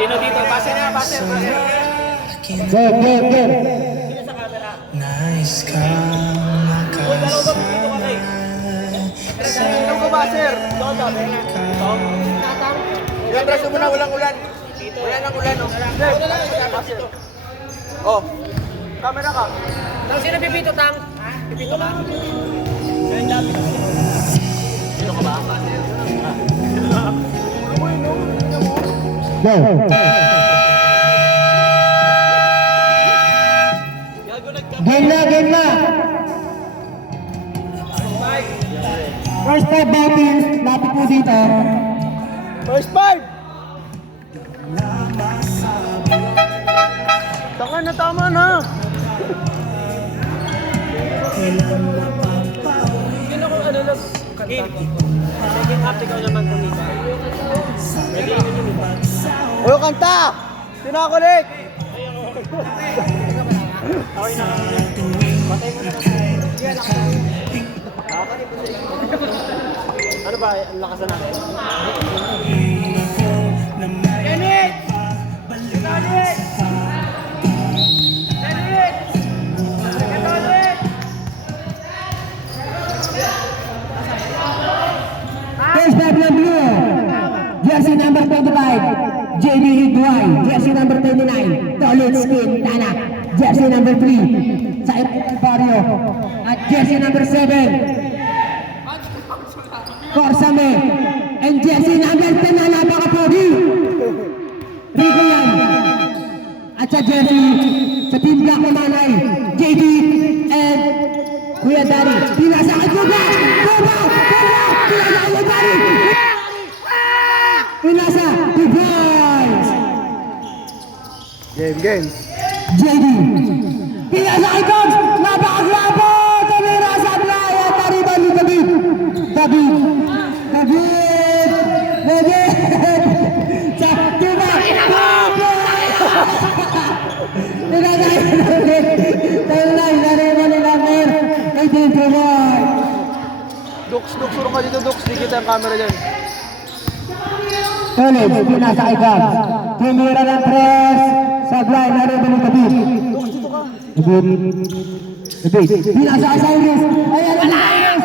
Sino dito? Pase na, pase. Go. Sino sa camera? Nice ka Uy, dalawa ba dito ka kay? Sino ko ba, sir? Doon, doon. Yung braso mo na, walang ulan. Wala nang ulan, no? Sir, dito. Oh, camera ka. Sino pipito, Tang? Pipito ka? Sino ka ba? Go. Game na. First 5 battles, lapit mo dito. First 5! Tanga na, tama na! Sino kung ano lang kanta? Second half, ikaw naman kumita. Ready na yun, diba? Uy, kanta! Sino ako, Nick? Okay na. Patay mo na lang. Ano ba? Ang lakas na natin. Dennis! Dennis! Dennis! Dennis! First 5 ng blue. Jersey number 25, JB Higuay. Jersey number 29, Tolit Skin Tana. Jersey number 3, Said Barrio. At jersey number 7, Corsame. And jersey number 10 na napaka-pogi, Rico yan. At sa jersey, sa Team Black na Manay, JD and Kuya Dari. Pinasakit mo ba? Kuya Dari! Pinasa, the boys! Game. JD. Pinasa kay Coach! Napakagrabo! Tumira sa playa! Tariban ni David! David! Sa Tuba! Pinasa kay David! Talay! Nariban ni David! Ito the boys! Dux, surong ka dito, Dux. Di kita ang camera dyan. College, pinasa kay Gabs. Tumira ng press. Sablay, nariban ni David. Dux, dito ka. David, pinasa kay Cyrus. Ayan, Cyrus!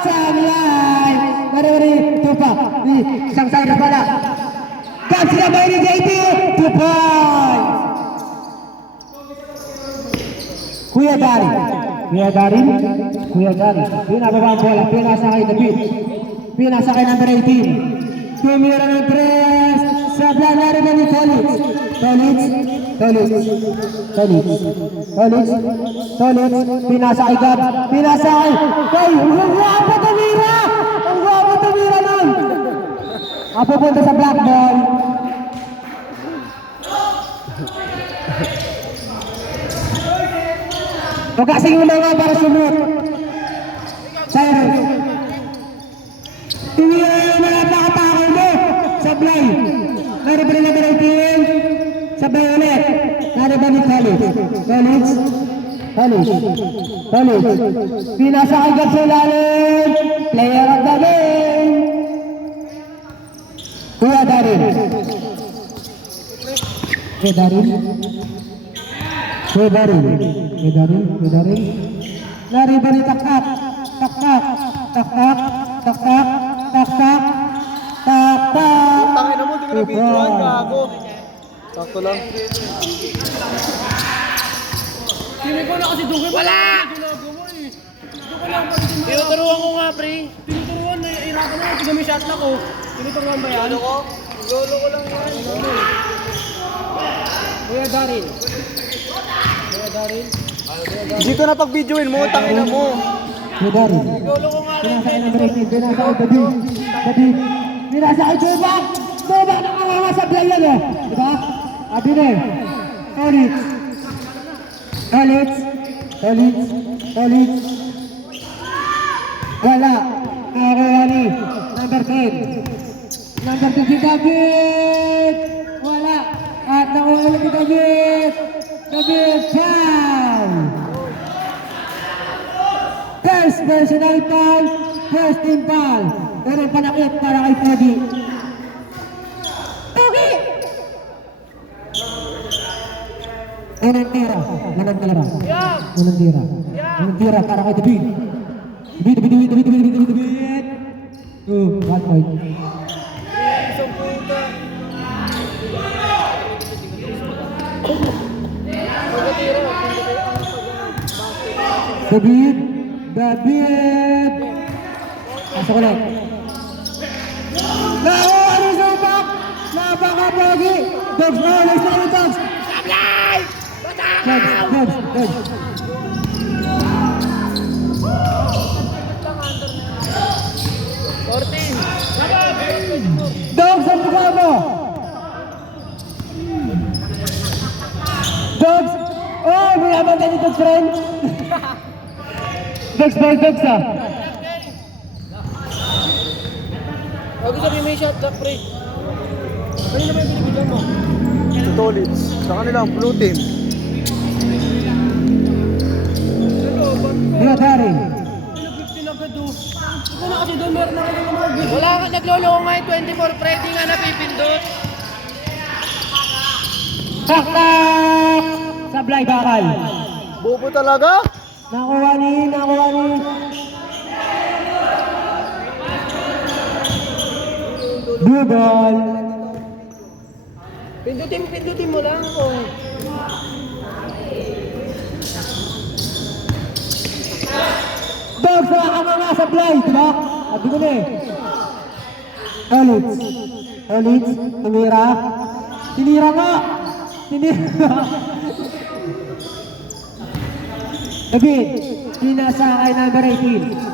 Sablay! Nariban ni Tupa. Isang Cyrus pala. Gabs na ba ni JT? 2 points! Kuya Dari. Pinababa ang bola. Pinasa kay David. Pinasa kay number 18. Tumira ng press. Sablay, nariban ni College. Pinasa kay Gab. Pinasa kay... Ang guwapo tumira! Nun! Mapupunta sa black ball. Pagkasing yung mga para sumut. Cyrus. Tumira yung mga pakatakaw mo. Sablay. Nariban ni number 18. Sablay ulit. Nariban ni College. Pinasa kay Gab sa ilalim. Player of the game. Kuya Darin. Nariban ni Taktak. Tangina mo, di ko na videoan, gago. Sakto lang. Sino ko na kasi dugay mo? Wala! Tinuturuan ko nga, pre. Tinuturuan na, irakan na, tiga may shot na ko. Tinuturuan ba yan? Lolo ko lang yan. Kuya Darin. Dito na pag-videoin mo, tangina mo. Kuya Darin. Lolo ko nga rin. Pinasa kay number 18. Pinasa kay David. Pinasa kay Jubak. Nakakasablay yan eh. Diba? Abine. College. Wala. Karawani. Number 10. Number 2 si David. Wala. At nakuha ulit si David. Foul. First personal foul. First team foul. Unang panakit para kay Freddy. unang tira. Unang tira. Unang tira para kay David. David. 2, 1 point. Isang puta. Pagkatira. David. Pasok ulit. Ano sa upak? Napaka-pogi. Dogs na, next na yung dogs. Sablay! Dogs. 14. Dogs, ang buka mo. Dogs. Oh, binabantay ni Dogs, friend. Dogs ah. Huwag sabihin may shot clock, pre. Kanina ba yung binibigyan mo? Sa Tolits. Sa kanila, blue team. Kuya Dari. 15 agad do. Ikaw na kasi doon, meron na kayo ng mga big. Wala ka, nagloloko nga yung 24 pre, di nga napipindot. Taktak! Sablay bakal. Bobo talaga? Nakuha ni. Blue ball. Pindutin mo lang kung... Dogs, nakakama nga sablay, diba? Sabi ko na eh. Olits, tinira nga. David, pinasa kay number 18.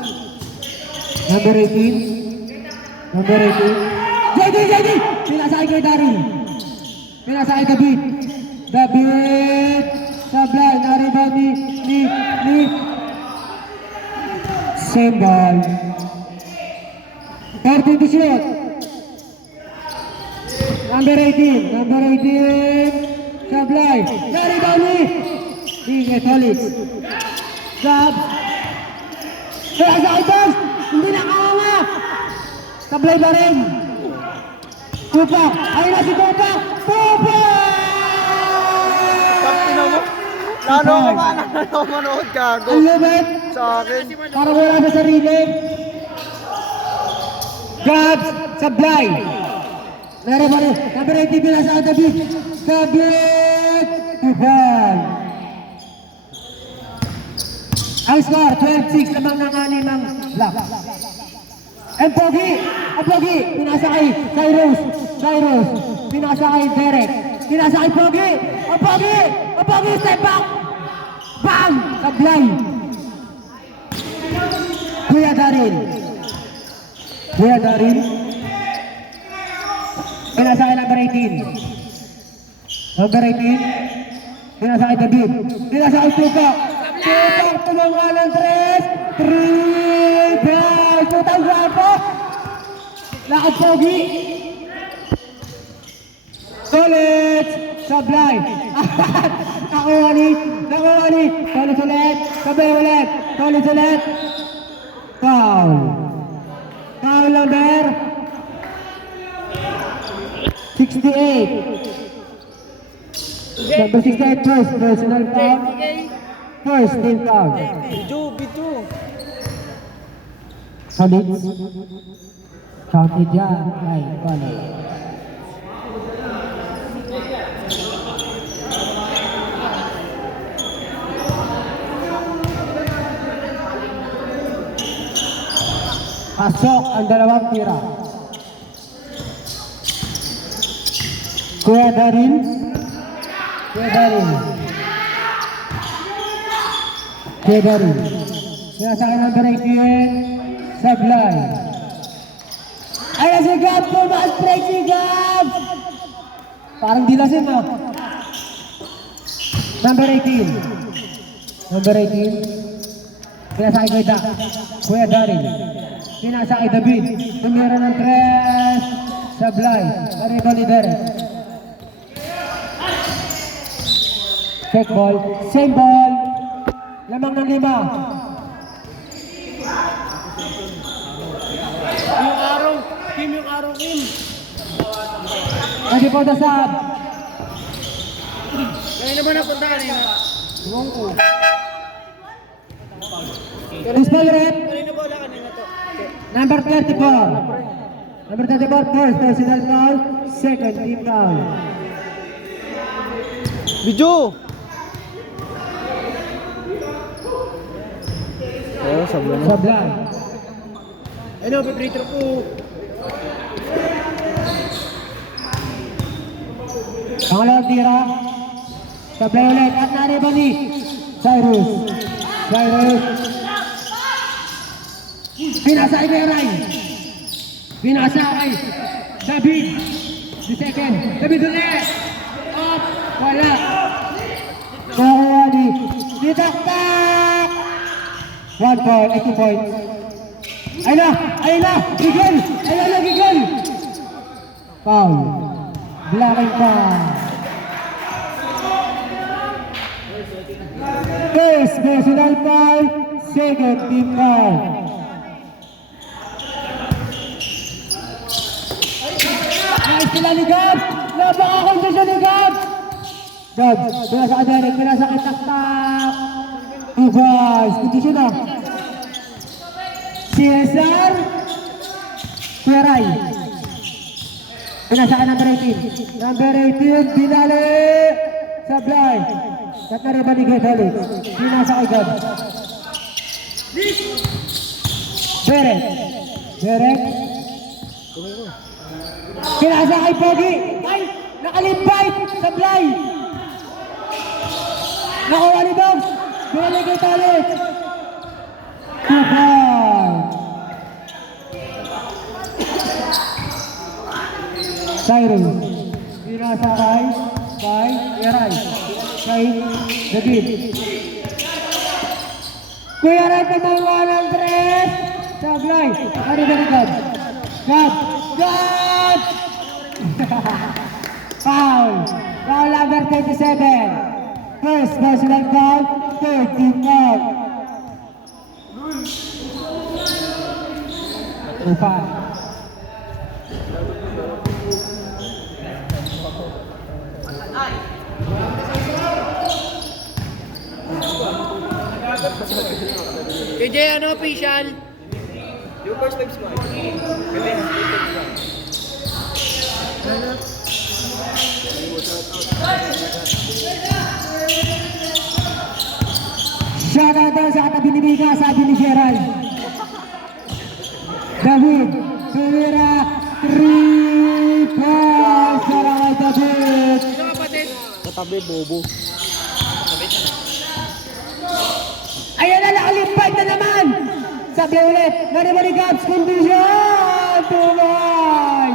JD! Pinasa kay Daryl. Pinasa kay David. Sablay, nariban ni. Same ball. 13 to shoot. Number 18. Sablay. Nariban ni Tolits. Sabs. Pinasa kay Dogs. Hindi nakakama. Sablay ba rin? Tupak! Ayun na si Tupak! Pakina mo. Lalo ako manood gago. Ang lubit! Sa akin. Para wala sa sarili. Gabs! Sablay! Meron pa rin. Number 18 pinasa ang David. Tupak! Ang score, 12-6 lamang ng anim ng block. And Pogi, pinasa kay Cyrus, pinasa kay Derek, pinasa kay Pogi, ang Pogi, step back, bang, sablay. Kuya Daryl, pinasa kay number 18, pinasa kay David, pinasa kay Tupak, tumangga ng 3 ball, tutang guwapo, lakad Pogi, Tolits, sablay, nakuha ni, Tolits ulit, sabay ulit, Tolits ulit, foul number 68, number 68, personal foul, first team foul. Bidu. Tolits, counted dyan, ay, Tolits. Pasok ang dalawang tira. Kuya Daryl. Kaya sa akin number 18, Sablay. Ay, si Gab, pumas break si Gab! Parang dilasin mo. Number 18. Kaya sa akin kay Kuya Daryl. Pinasa kay David. Tumira ng 3. Sablay. Arriba ni Derek. Fake ball. Same ball. Lamang ng 5. Yung araw, Kim. Ready for the sub. Kaya naman napunta kanina. Ewan ko. Baseball rep. Kanina bola, kanina to. Number 34. Number 34, first personal foul, second team foul. Video! Oh, sabi na. Sablay. Ano, free throw po. Pangalawang tira. Sablay ulit. At nariba ni Cyrus. Cyrus. Pinasa kay Meray. Pinasa kay David. The second. David ulit. Up. Wala. Nakuha ni Ditaktak. 1 point. 2 points. Ayun na. Ayun na. Gigol. Ayun na. Gigol. Foul. Blocking foul. First personal foul. Second team foul. Nice sila ni Gab. Napaka-kondisyon ni Gab. Gab. Pinasa ka Derek. Pinasa ka Taktak. Ubas. Kondisyon na. Cesar. Peray. Pinasa ka number 18. Number 18. Binali. Sablay. At nariba ni Gab ulit. Pinasa kay Gab. Derek. Derek. Pinasa kay Pogi. Ay! Nakalimbay! Sablay! Nakuha ni Bob! Binalik kay Talit! Kupay! Cyrus. Pinasa kay Eray. Kay David. Kuya Ray, tumawa ng 3. Sablay. Ano ba ni Gab? Gab! Gab! Foul! Foul number 27. First personal foul, third team foul. Upay. KJ, ano, official? Yung first time squad. Shoutout daw sa katabi ni Mika, sabi ni Gerald. David, tumira, 3 points para kay David. Sino kapatid? Katabi, bobo. Ayan na, nakalimpay na naman. Sabi ulit, nariba ni Gabs, kondisyon, tumay.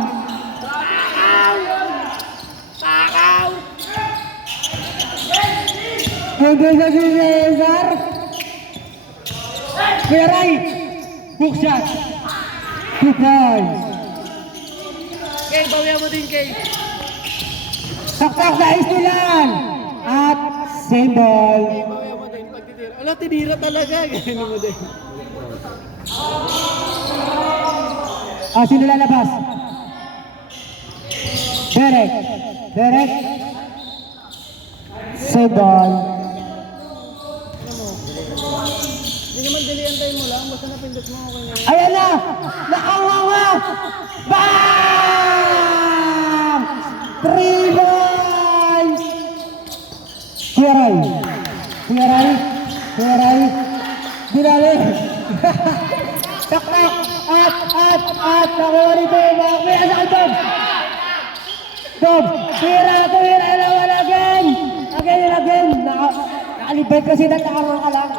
Kondisyon si Cesar. Peray, hook shot. 2 points. Kay, bawian mo din, Kay. Saktak na istilan. At same ball. Bawian mo din, pagtitira. Ala, tinira talaga. Ganyan mo din. Sino lalabas? Derek. Derek. Same ball. Hindi naman diliantay mo lang. Basta napindot mo ako ngayon. Ayan na! Nakawawa! Bam! 3 points! Kuyaray. Kuyaray. Kuyaray. Binali. Taktak. At. Nakuha ni Bob. May asa kay Bob. Bob. Tira. Ilawan again. Again. Nakalibay kasi na nakarang ka lang.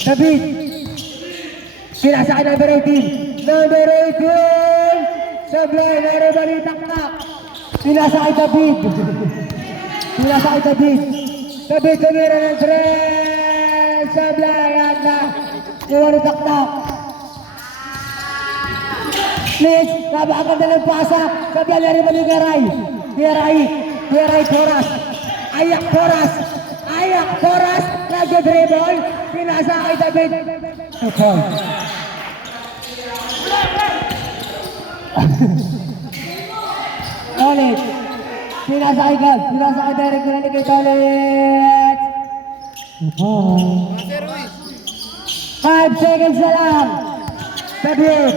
David. Pinasa kay number 18. Number 18. Sablay. Nariba ni Taktak. Pinasa kay David. David tumira ng 3. Sablay. At na. Iwan ni Taktak. Next. Napakaganda ng pasa. Sablay. Nariba ni Garay. Garay Toras. Ayak Toras. Nag-dribble. Pinasa kay David. 2 points. Ulit. Pinasa kay God. Pinasa kay Derek. Pinalik kay Tolit. 5 seconds na lang. Sabihin.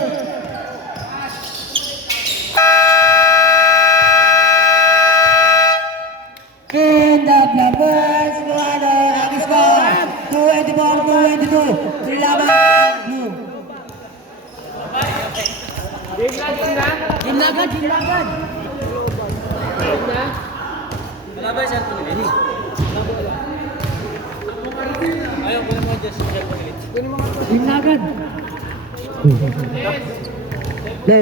In the first quarter, ang score, 24-22. Silaban. Blue. Game na agad. Malabay siya ito nila. Ayaw ko naman dyan sa ulit. Game na agad. Le.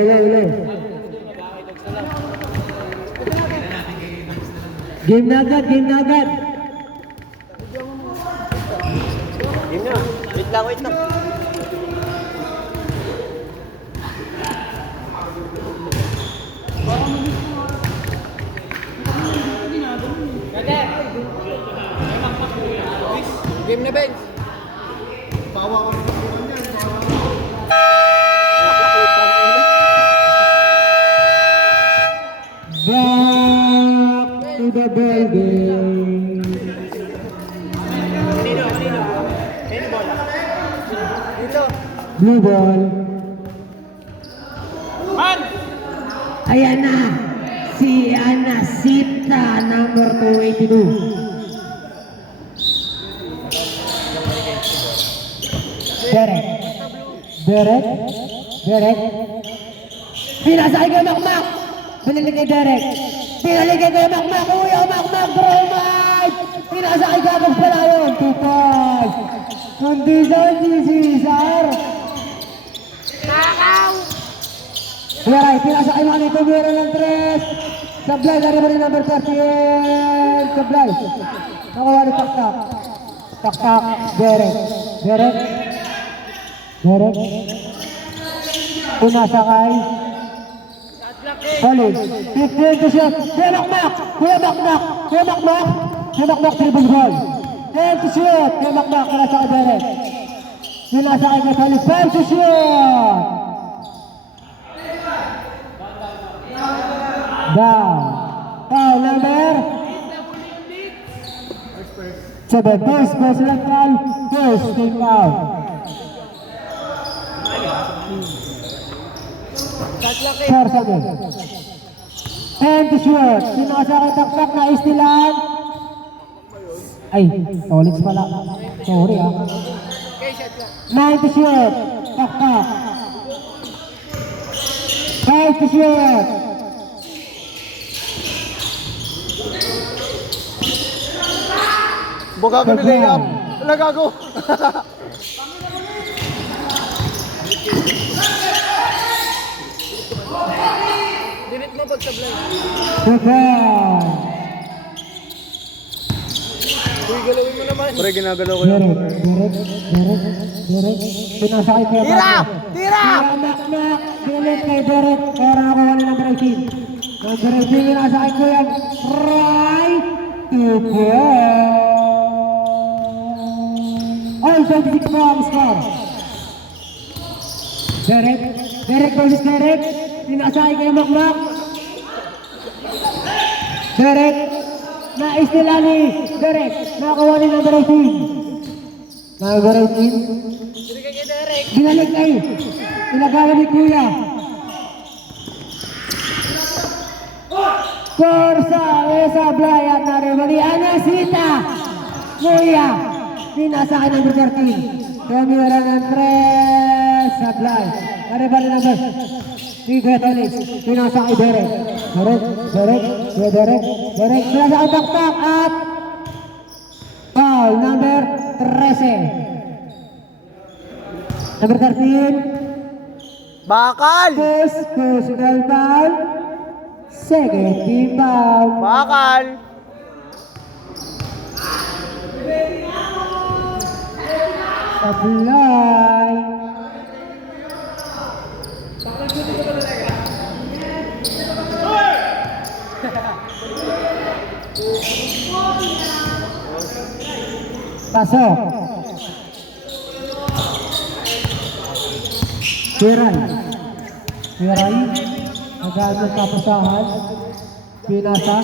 Game na agad. Game na. Wait lang. Game na, Ben. Pawa ko na Back to the ball game. Kanino? Dito. Blue ball. Man! Ayan na. Si Anasita, number 282. Derek. Pinasa kay Makmak. Pinalik kay Derek. Pinalik kay Makmak. Kuya Makmak, throw match. Pinasa kay Gagos Palayon. 2-5. Kondisyon ni Cesar. Nakaw! Kuya pinasa kay Manny Tumira ng 3. Sablay, dari mo rin number 13. Sablay. Nakuha ni Taktak. Derek. Pinasa kay Colin. 15 to shot. Kuya Makmak, dribble ball. 10 to shoot. Kuya Makmak, pinasa kay Derek. Pinasa kay Colin. 5 to shoot. Down. Foul number 7. Personal foul. First team foul. Personal. 10 to shoot. Sinasa kay Taktak na istilan. Ay, Tolits pala. Sorry 9 to shoot. Taktak. 5 to shoot. Buka ko nila yung wala gago. Dinit mo pag sablay. Uy, galawin mo naman. Pre, ginagalaw ko yun. Derek. Pinasa kay Kuya Makmak. Tira! Kuya Makmak. Dilit kay Derek. Pero ako wala number 18. Number 18 pinasa kay Kuya. Right to goal. All 26 po ang score. Derek versus Derek. Pinasa kay Kuya Makmak. Derek. Naistila ni Derek. Nakakuha ni number 18. Number 18. Binalik kay. Pinagawa ni Kuya. Corsa, Esa, Blay, at Naremali, Anasita. Kuya. Pinasa kay number 13. Camera ng 3. Sa Blay. Naremali number. Kuya Tolis. Pinasa kay Derek. Derek. Pinasa kay Taktak at foul number 13. Number 13. Bakal! Personal foul. Second team foul. Bakal! Sablay. Pasok. Piray. Nagano sa pasahan. Pinasa.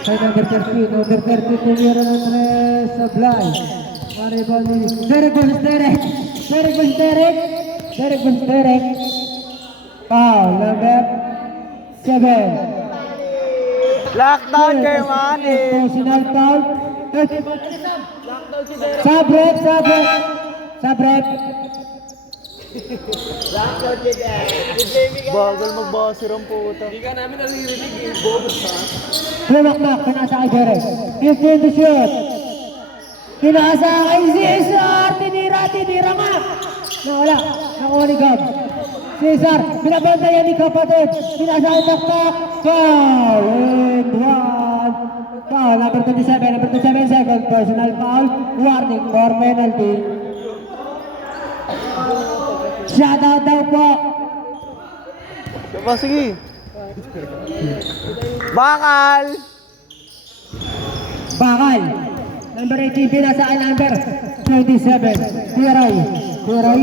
Kay number 13, number 30, tumira ng tres, Sablay. Maribol ni Derek versus Derek. Derek versus Derek. Derek versus Derek. Foul, number 7. Lockdown kay Manny. Personal foul. Sabrep, sabrep. Sabrep. Bagal magbasir ang puta. Lumakmak, pinasa kay Derek. 15 to shoot. Pinasa kay Cesar. Tinira nga. Nawala. Nakuha ni Gab. Cesar, binabantayan ni kapatid. Pinasa kay Taktak. Foul. And one. Foul. Number 27 second. Personal foul. Warning for penalty. Shoutout daw po. Diba, sige. Bakal. Bakal. Number 18, pinasa kay number 27. Tiray. Tiray.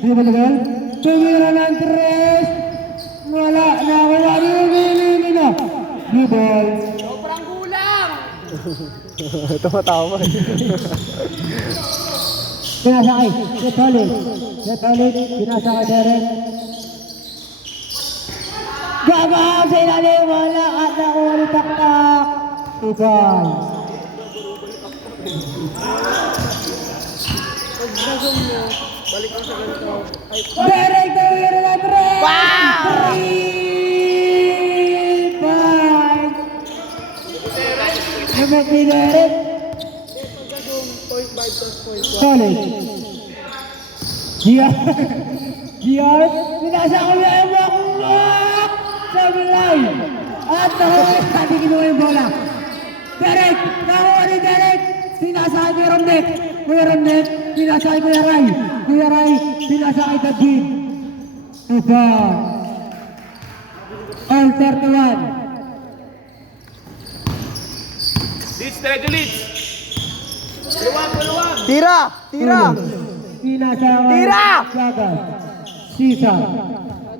Dribble. Tumira ng tres. Wala. Nawala. Dribble. Sobrang gulang! Tumatawa. Pinasa kay Getolit. Getolit. Pinasa kay Derek. Gagawin sa ilalim. Wala. At nakuha ni Taktak. Ibay. Derek tumira ng tres. Wow! 3 points. Number 3 Derek. Solid. GR. Pinasa ko na yung bakulak. Sablay. At nakuha. Hindi kinuha yung bola. Derek. Nakuha ni Derek. Pinasa kay Kuya Romnek. Kuya Romnek. Pinasa kay Kuya Ray. Kuya Ray. Pinasa kay David. Upa. All 31. Leeds, Terejo Leeds! Luwag! Tira! Tira! Pinasa kay Tira! Gagal. Sisa.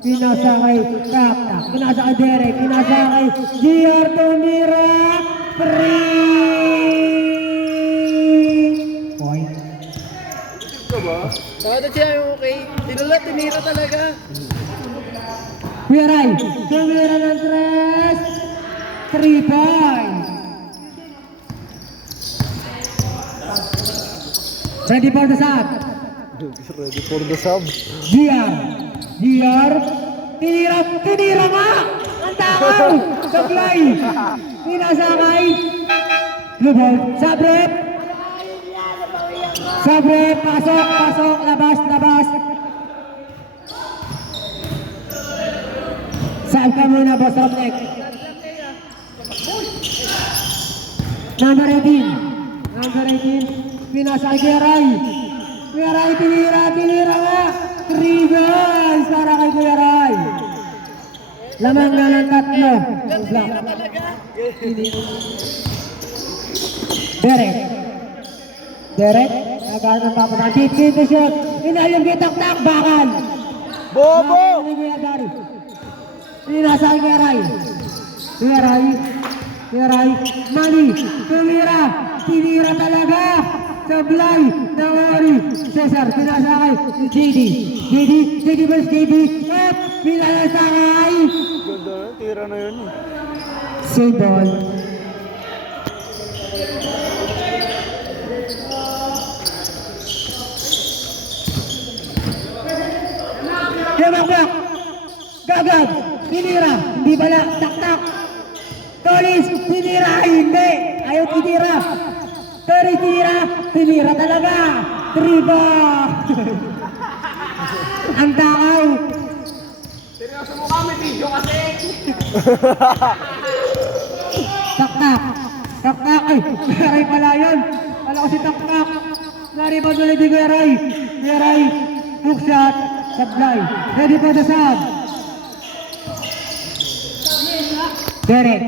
Pinasa kay Taktak. Pinasa kay Derek. Pinasa kay GR tumira. 3 point. Bakit siya yung okay? Tinira talaga. Kuya Ray. Tumira ng tres. 3 points. Ready for the shot. Ready for the sub. GR. Tinira nga! Ang takaw! Sablay! Pinasa kay Blue ball. Sabrep! Pasok! Labas! Saan ka muna, Boss Romnek? Number 18. Pinasa kay Kuya Ray. Kuya Ray, tinira nga! 3 goals para kay Kuya Ray. Lamang na ng 3. Ang block. Derek, nagano ng papasan. 15 to shoot. Inalim kay Taktak, bakal. Bobo! Ni Kuya Dari. Pinasa kay Kuya Ray. Kuya Ray. Mani, tinira talaga. Sablay, Nawari, Cesar, pinasa kay JD versus JD, at pinasa kay Ganda na, tira na yun. save ball. Yamak, Gagad, tinira, hindi pala, Taktak. Tolis, tinira, hindi, ayaw tinira. Pero tinira talaga. 3 ball. Ang takaw. Seryoso mo kami, video kasi! Taktak. Ay, Ray pala yun. Wala ko si Taktak. Naribag ulit ni Kuya Ray. Hook shot. Sablay. Ready for the sub. Derek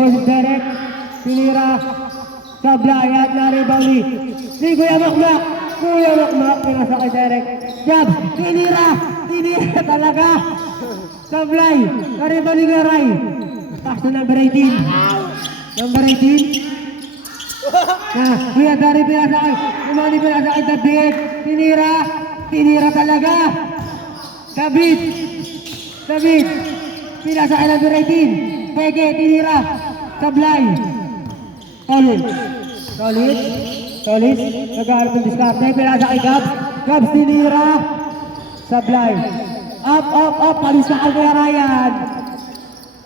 versus Derek. Tinira. Sablay at naribag ni Kuya Makmak. Pinasa kay Derek. Jab. Tinira talaga. Sablay. Naribag ni Kuya Ray. Pass to number 18. Number 18. Kuya Dari pinasakay. Umani pinasakay. David. Tinira. Tinira talaga. David. David. Pinasakay number 18. Pege. Tinira. Sablay. Solid. Solid. Solid. Nag-aalap ng diskarte. Pinasakay Gabs. Gabs tinira. Sablay. Up, up, up. Palis na Kuya Ryan.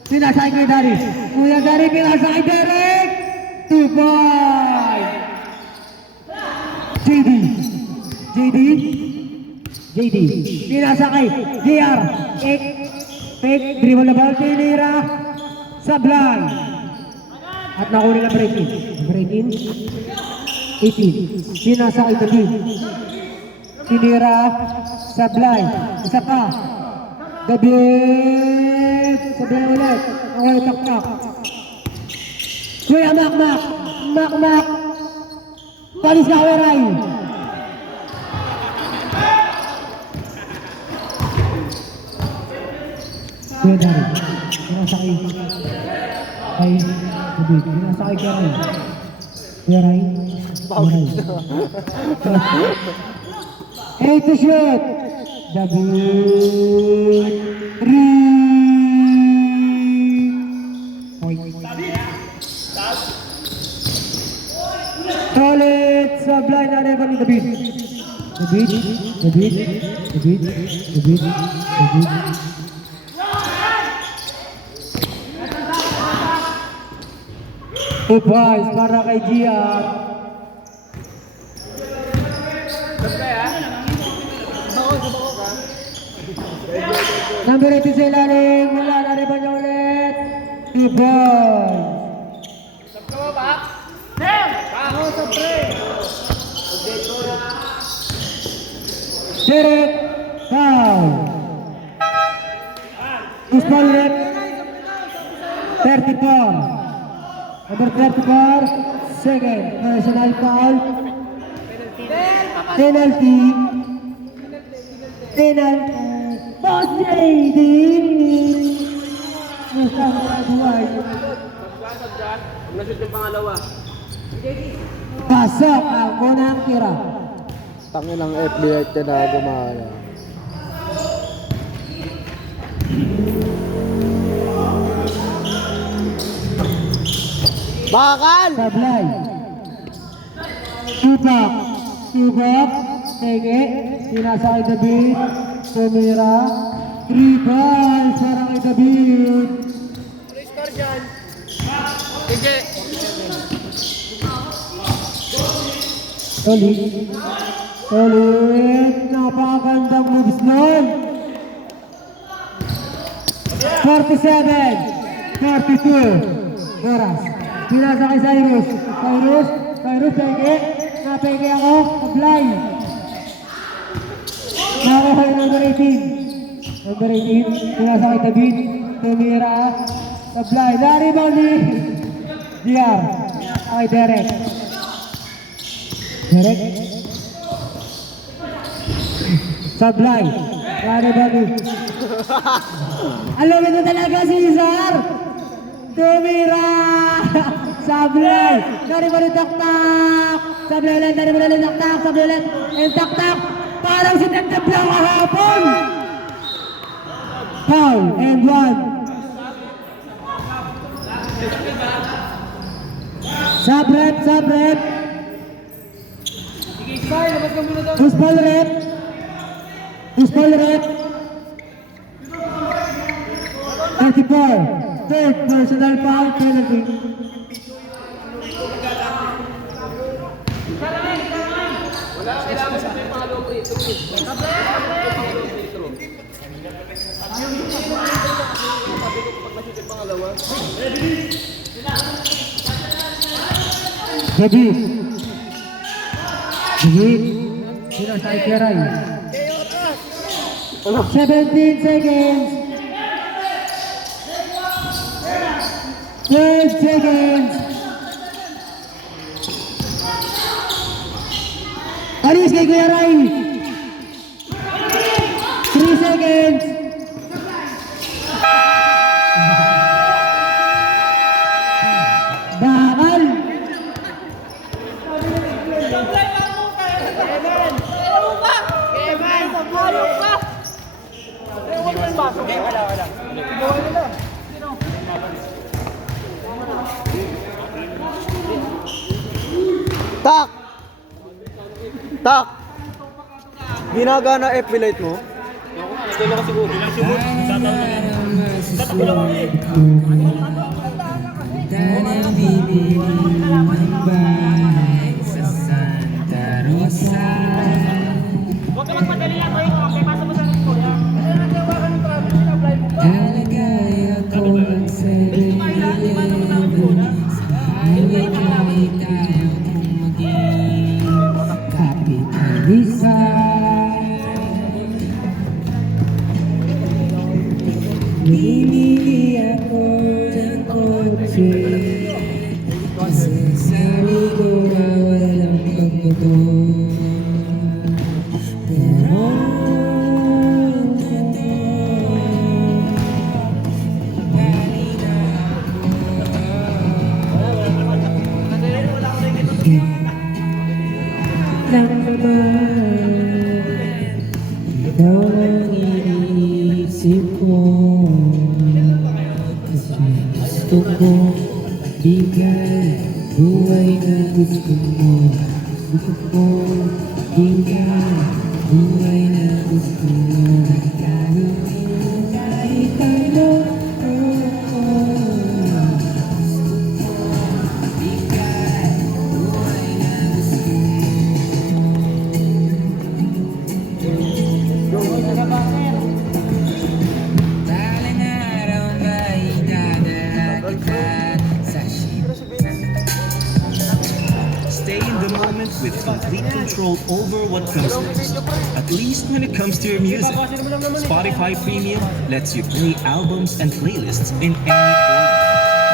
Pinasakay kay Dari. Kuya Dari pinasakay Derek. 2 points. JD. JD. JD. Pinasakay. JR. Fake. Dribble na ball. Tinira. Sablay. At nakunin na breaking. Breaking. 18. Pinasakay David. Tinira. Sablay. Isa pa. David. Sablay ulit. Ang tak-tak. Kuya Makmak. Makmak. Palis na Weray. Kuya Dari. Pinasakay. Ay, David. Pinasakay kay Ray. Kuya Ray. Ray. 8 to shoot. David. 3. Point. Solid. Sablay na rin ni David. David. David. David. David. David. Two points para kay Gia. Number 18 sa ilalim. Wala na rin ba niya ulit? 2 points. Derek. Foul. Usman ulit. 34. Number 34, second personal foul. Penalty. Penalty. Boss JD. Mustafa Duway. Nashoot yung pangalawa. Pasok ang unang tira. Tangin ng FBI na gumana. Bakal! Sablay. Tupak. Tupak. Tege. Sinasakay David. Tumira. 3 balls para kay David. Sige. Solid. Solid. Napakagandang moves nun. 47. 42. Oras. Pinasa kay Cyrus. Cyrus. Cyrus, peke. Napeke ako. Apply. Nakuha yung number 18. Number 18. Pinasa kay David. Tumira. Apply. Na-rebound ni DR. Kay Derek. Derek. Sablay. Na-rebound ni. Alam ito talaga si Izar. Tumira! Sablay! Dari ba rin tak-tak? Sablay ulit, dari ba rin tak-tak? Sablay ulit, and tak-tak! Parang si Temtem lang kahapon! Foul, and 1. Sub-rep, sub-rep! Push-ball rep! Push-ball rep! 34. Third personal foul penalty. Wala, kailangan sa yung pangalawa free throw. Sabi ko pag mashoot yung pangalawa. David. David. Sinasay Keray. 17 seconds. 12 seconds. Alis kay Kuya Ray. 3 seconds. Tak! Tak! Ginagana FB light mo? Dala ka siguro. Ilang sumot? Sataw na yan. Tatakbo lang ako eh. Tanang bibili ng bahay sa Santa Rosa. Huwag ka magpadali lang ko ito. Okay, pasa mo sa kuya. Talagay ako sa Bibili. Highway kami tayo maging kapitalista. Bibili ako ng kotse kasi sabi ko na walang magmotor. Pero lang naman, ikaw lang iniisip ko. Kasi gusto ko bigay buhay na gusto mo. Gusto ko bigay buhay na gusto mo. Kahit ano, bigay buhay na gusto mo. Balang araw ba'y dadala kita sa Stay in the moment with complete control over what comes next. At least when it comes to your music. Spotify Premium lets you play albums and playlists in any order.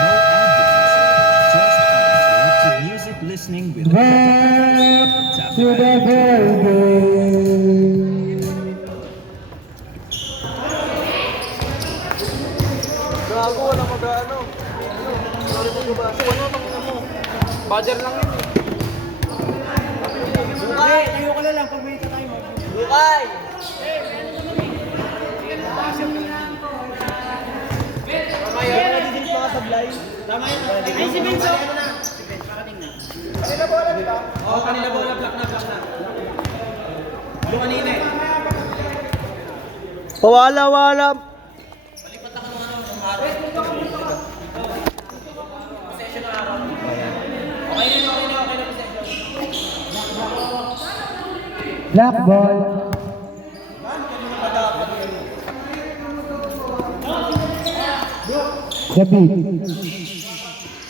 No advertising, just uninterrupted music listening with Back to the very day. Gago, wala mag-ano. Badger lang yun eh. Bukay! Tayo ka na lang pag may tayo. Bukay! Mamaya na nagiging mga sablay. Tama yun. Ay, si Benzo. Kanina bola, di ba? Oo, kanina bola. Black na. Yung kanina eh. Pawala-wala. Black ball. Gabi.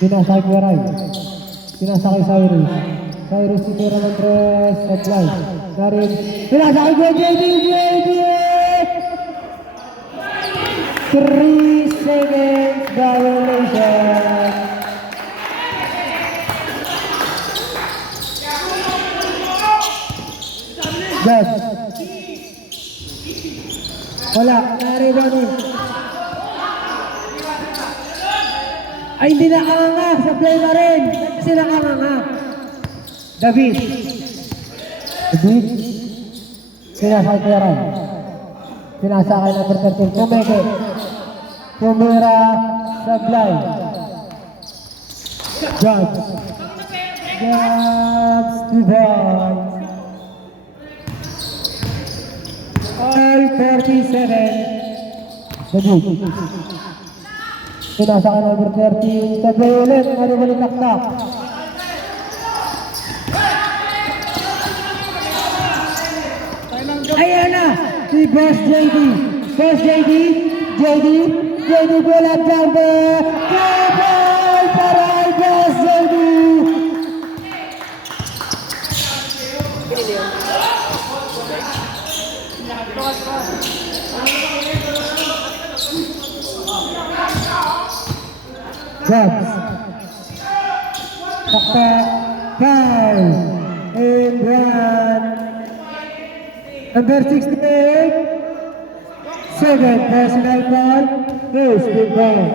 Sinasakay ko Ray. Sinasakay Cyrus. Cyrus itira ng dress. Apply. Karin. Sinasakay ko JD. 3 seconds violation. Yes. Wala. Nare-run eh. Ay, hindi nakanganga. Sa play na rin. Kasi nakanganga. David. David. Sinasakay ko yan. Sinasakay na pertertin. Kumeke. Kumira. Sablay. Jobs. Jobs. Divine. All 37. David. Sinasakay number 30. Sablay ulit. Ano ba nitaktak? Ayan na. Si Boss JD. Boss JD. JD bola jumper. Double para Boss JD. Jobs. Taktak. Foul. And one. Number 68. 7 personal foul. First big ball.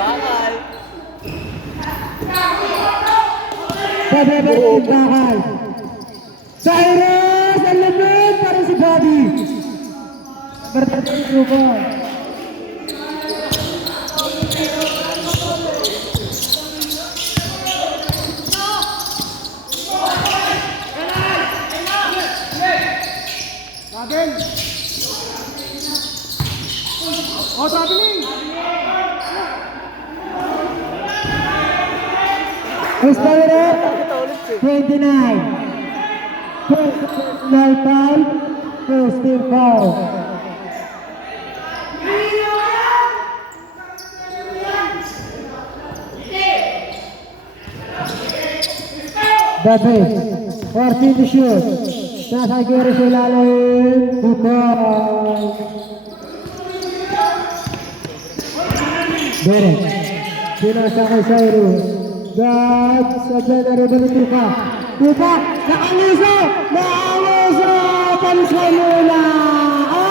Bakal. Pababa yung bakal. Cyrus! Ang lamig! Parang si Bobby. Number 32 ball. Who's the 29. Personal foul. First team foul. David, 14 to shoot. Nasa Gary sa ilalim. Good ball. Derek. Pinasa kay Cyrus. God, sabihan na rin ni Tuka. Tuka, nakaliso! Nakaliso! Palis kay Luna! Oh!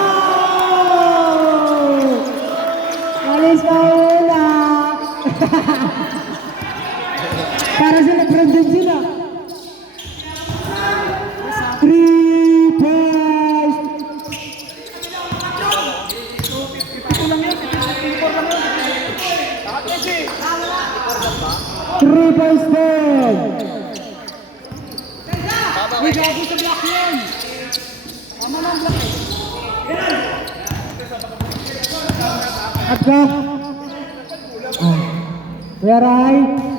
Palis kay Luna! Para sila, friend sila. 3 points! 3 points doon! Uy, gago sa block yun! Tama na ang block eh. At go! Where I?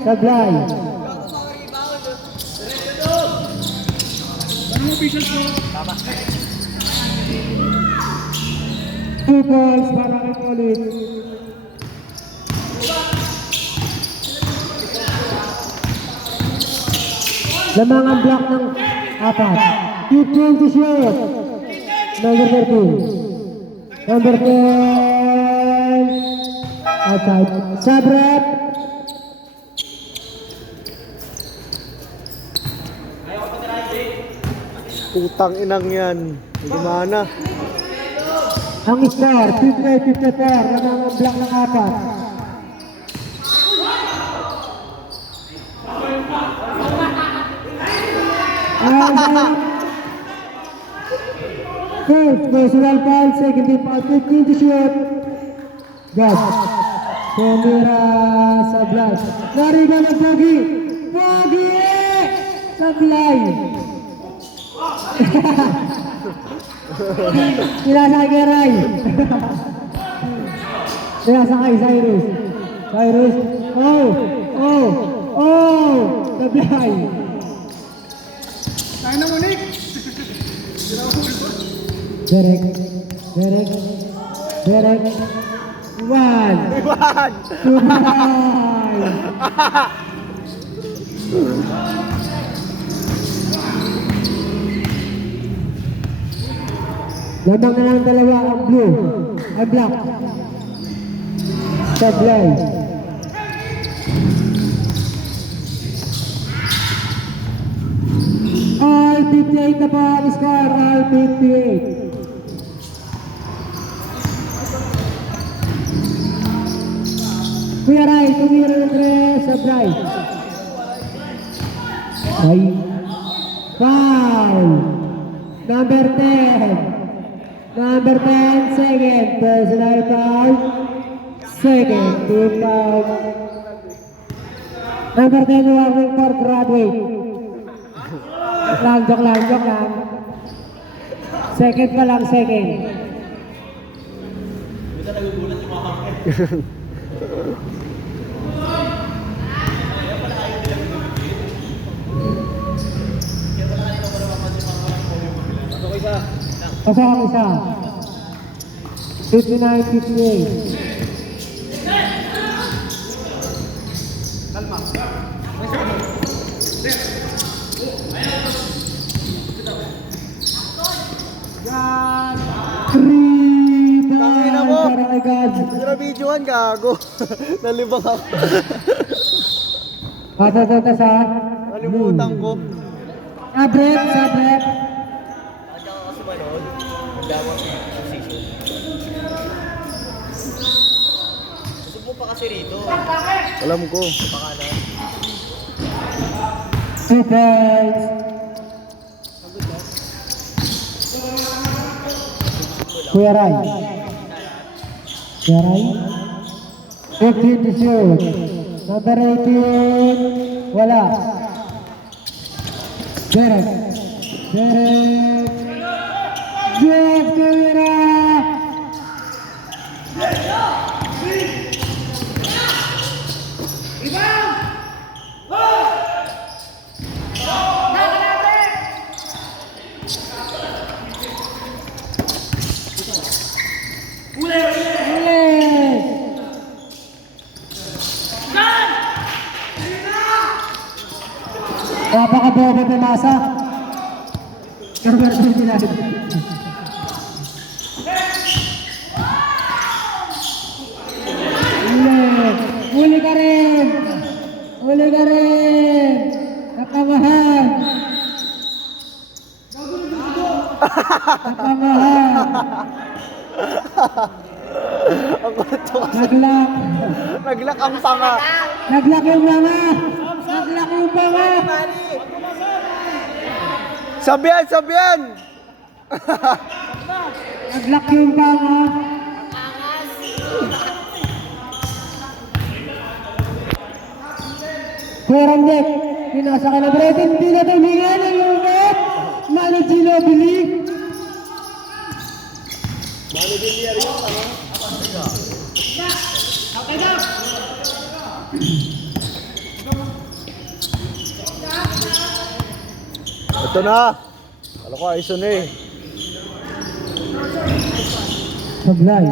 Sablay. Anong officials mo? 2 points para kay Polit. Lamang ang block ng 4. 2 to shoot. Number 13. Number 10. Outside. Sabrep. Putang inang yan. Gumana. Ang score, 58-54. Lamang ang block ng 4. First, personal foul, second team foul, 15 to shoot. God. Tumira Sablay. Narigan ang Pogi. Pogi! Sablay. Pinasa kay Ray. Pinasa kay Cyrus. Cyrus. Oh! Oh! Oh! Sablay. Tayo na unik! Derek. Derek. Derek. 1. Iwan! 2. Lamang na lang dalawa ang blue. Ang black. Sablay. All 58 na po ang score. All 58. Kuya Ray, tumira ng tres. Sablay. Ay. Foul. Number 10. Number 10, second. Personal foul. Second. Team foul. Number 10, warning for graduate. Joke lang. Second pa lang, second. Pasang isa. 59-58. Tangina mo! Para kay God. Pero videohan, gago. Nalibang ako. Patata sa Nalimutan ko. Sabrep, sabrep. Alam ko. 2 points. Kuya Ray. Kuya Ray. 15 to shoot. Number 18. Wala. Derek. Derek. Bobo Pemasa. Number 29. Huli ka rin! Huli ka rin! Kakamahan! Kakamahan! Ang kulit ko kasi. Naglak! Naglak ang panga. Naglak yung mga! Naglak yung mga! Sabihan, sabihan! Naglak yung mga! Kurandik! Pinasa ka na Brett! Hindi na tumingan ang lumat! Mano Ginobili! Ito na. Kala ko ayos na eh. Sablay!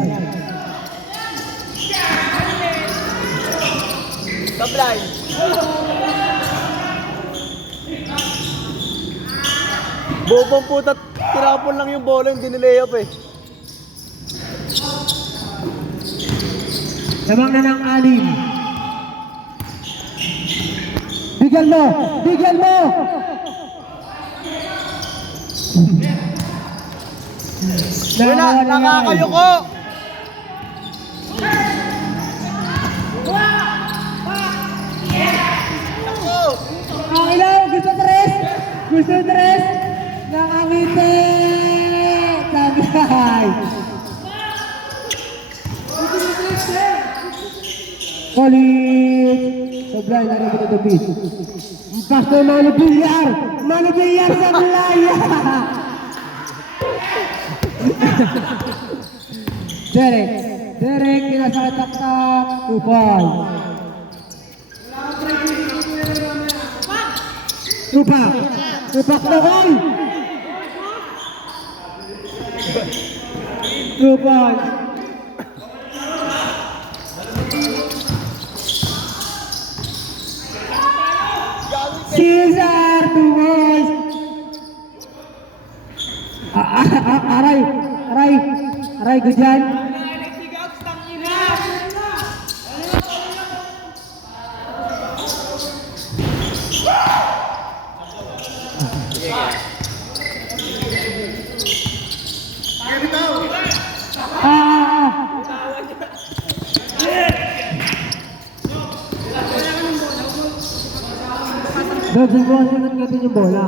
Sablay. Bobong puta, tinapon lang yung bola, hindi nilayop eh. Lamang na ng anim. Bigyan mo! Bigyan mo! Wala, nakakayuko! Ang ilaw! Gusto tres! Gusto tres! Nakangiti! Sablay! Ulit! Sablay, narinig ito beat. Pastor Mano Villar! Mano Villar sa Blaya! Derek! Derek, kinasakit taktak! Upay! Tupak! Tupak na koy! Tupak! Caesar! Two boys! Aray! Aray! Aray ko dyan! Doon ko kasi nagkatin yung bola.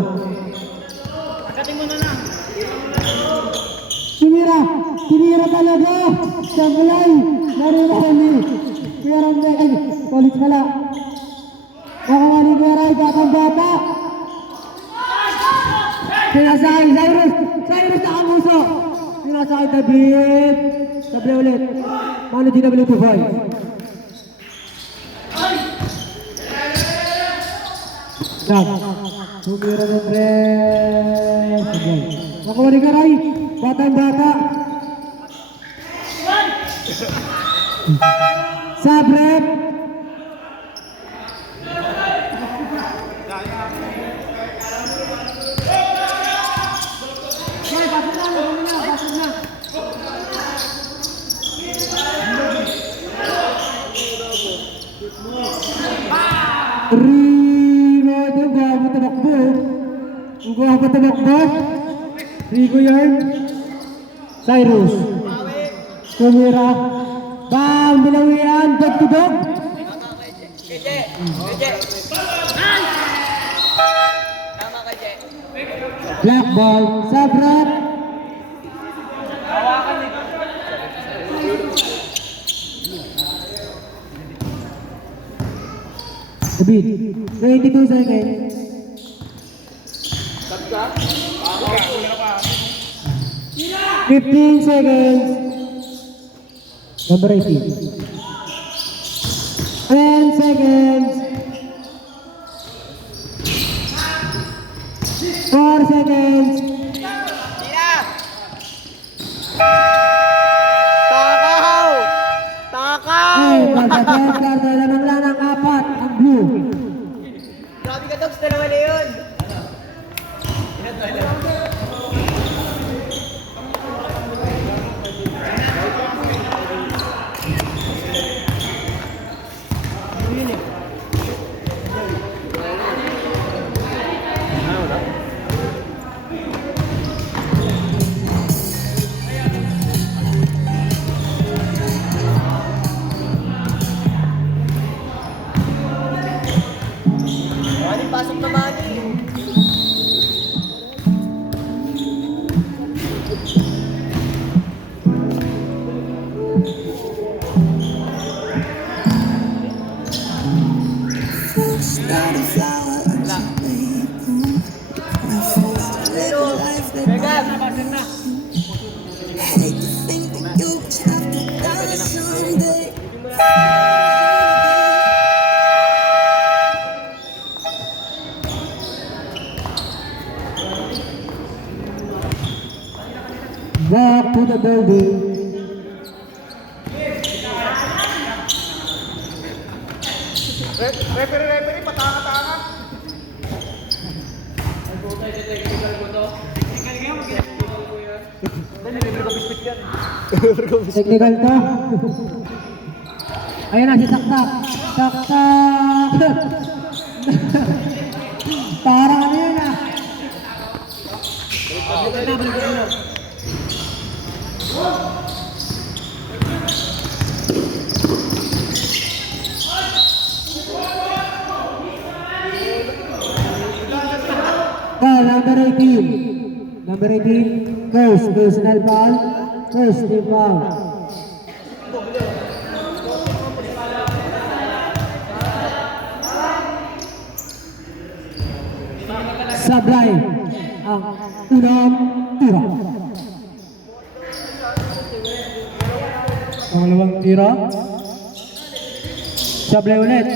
Akatin mo na lang. Tinira! Tinira talaga! Sablay! Nari-nari! Pero ay, college pala. Nakamali ko rin, batang-bata! Sinasakay, Cyrus! Cyrus nakamuso! Sinasakay, David! Sablay ulit. Mano Ginobili to boy. Dag. Tumira ng Dres. Sablay. Nakamali ka rin, batang-bata! Sabrep! Rigo, ito gawa tamakbo. Ang gawa tamakbo. Rigo yarn. Cyrus. Tumira. Bam! Binawian! Dog to dog! Keje! Keje! Tama ka, Je. Black ball. Sabrap! David, 22 seconds. 15 seconds. Number 18. 10 seconds. 4 seconds. Takaw! Takaw! Ay, karta lamang lang ang apat. Ang blue. Grabe ka, Dogs. Dalawa na yun. Back to the building. Referee, patanga-tanga. Technical to. Ayun na si Taktak. Taktak. Parang ano yun ah. Number 18. Number 18. First personal foul. First team foul. Sablay ang unang tira. Pangalawang tira. Sablay ulit.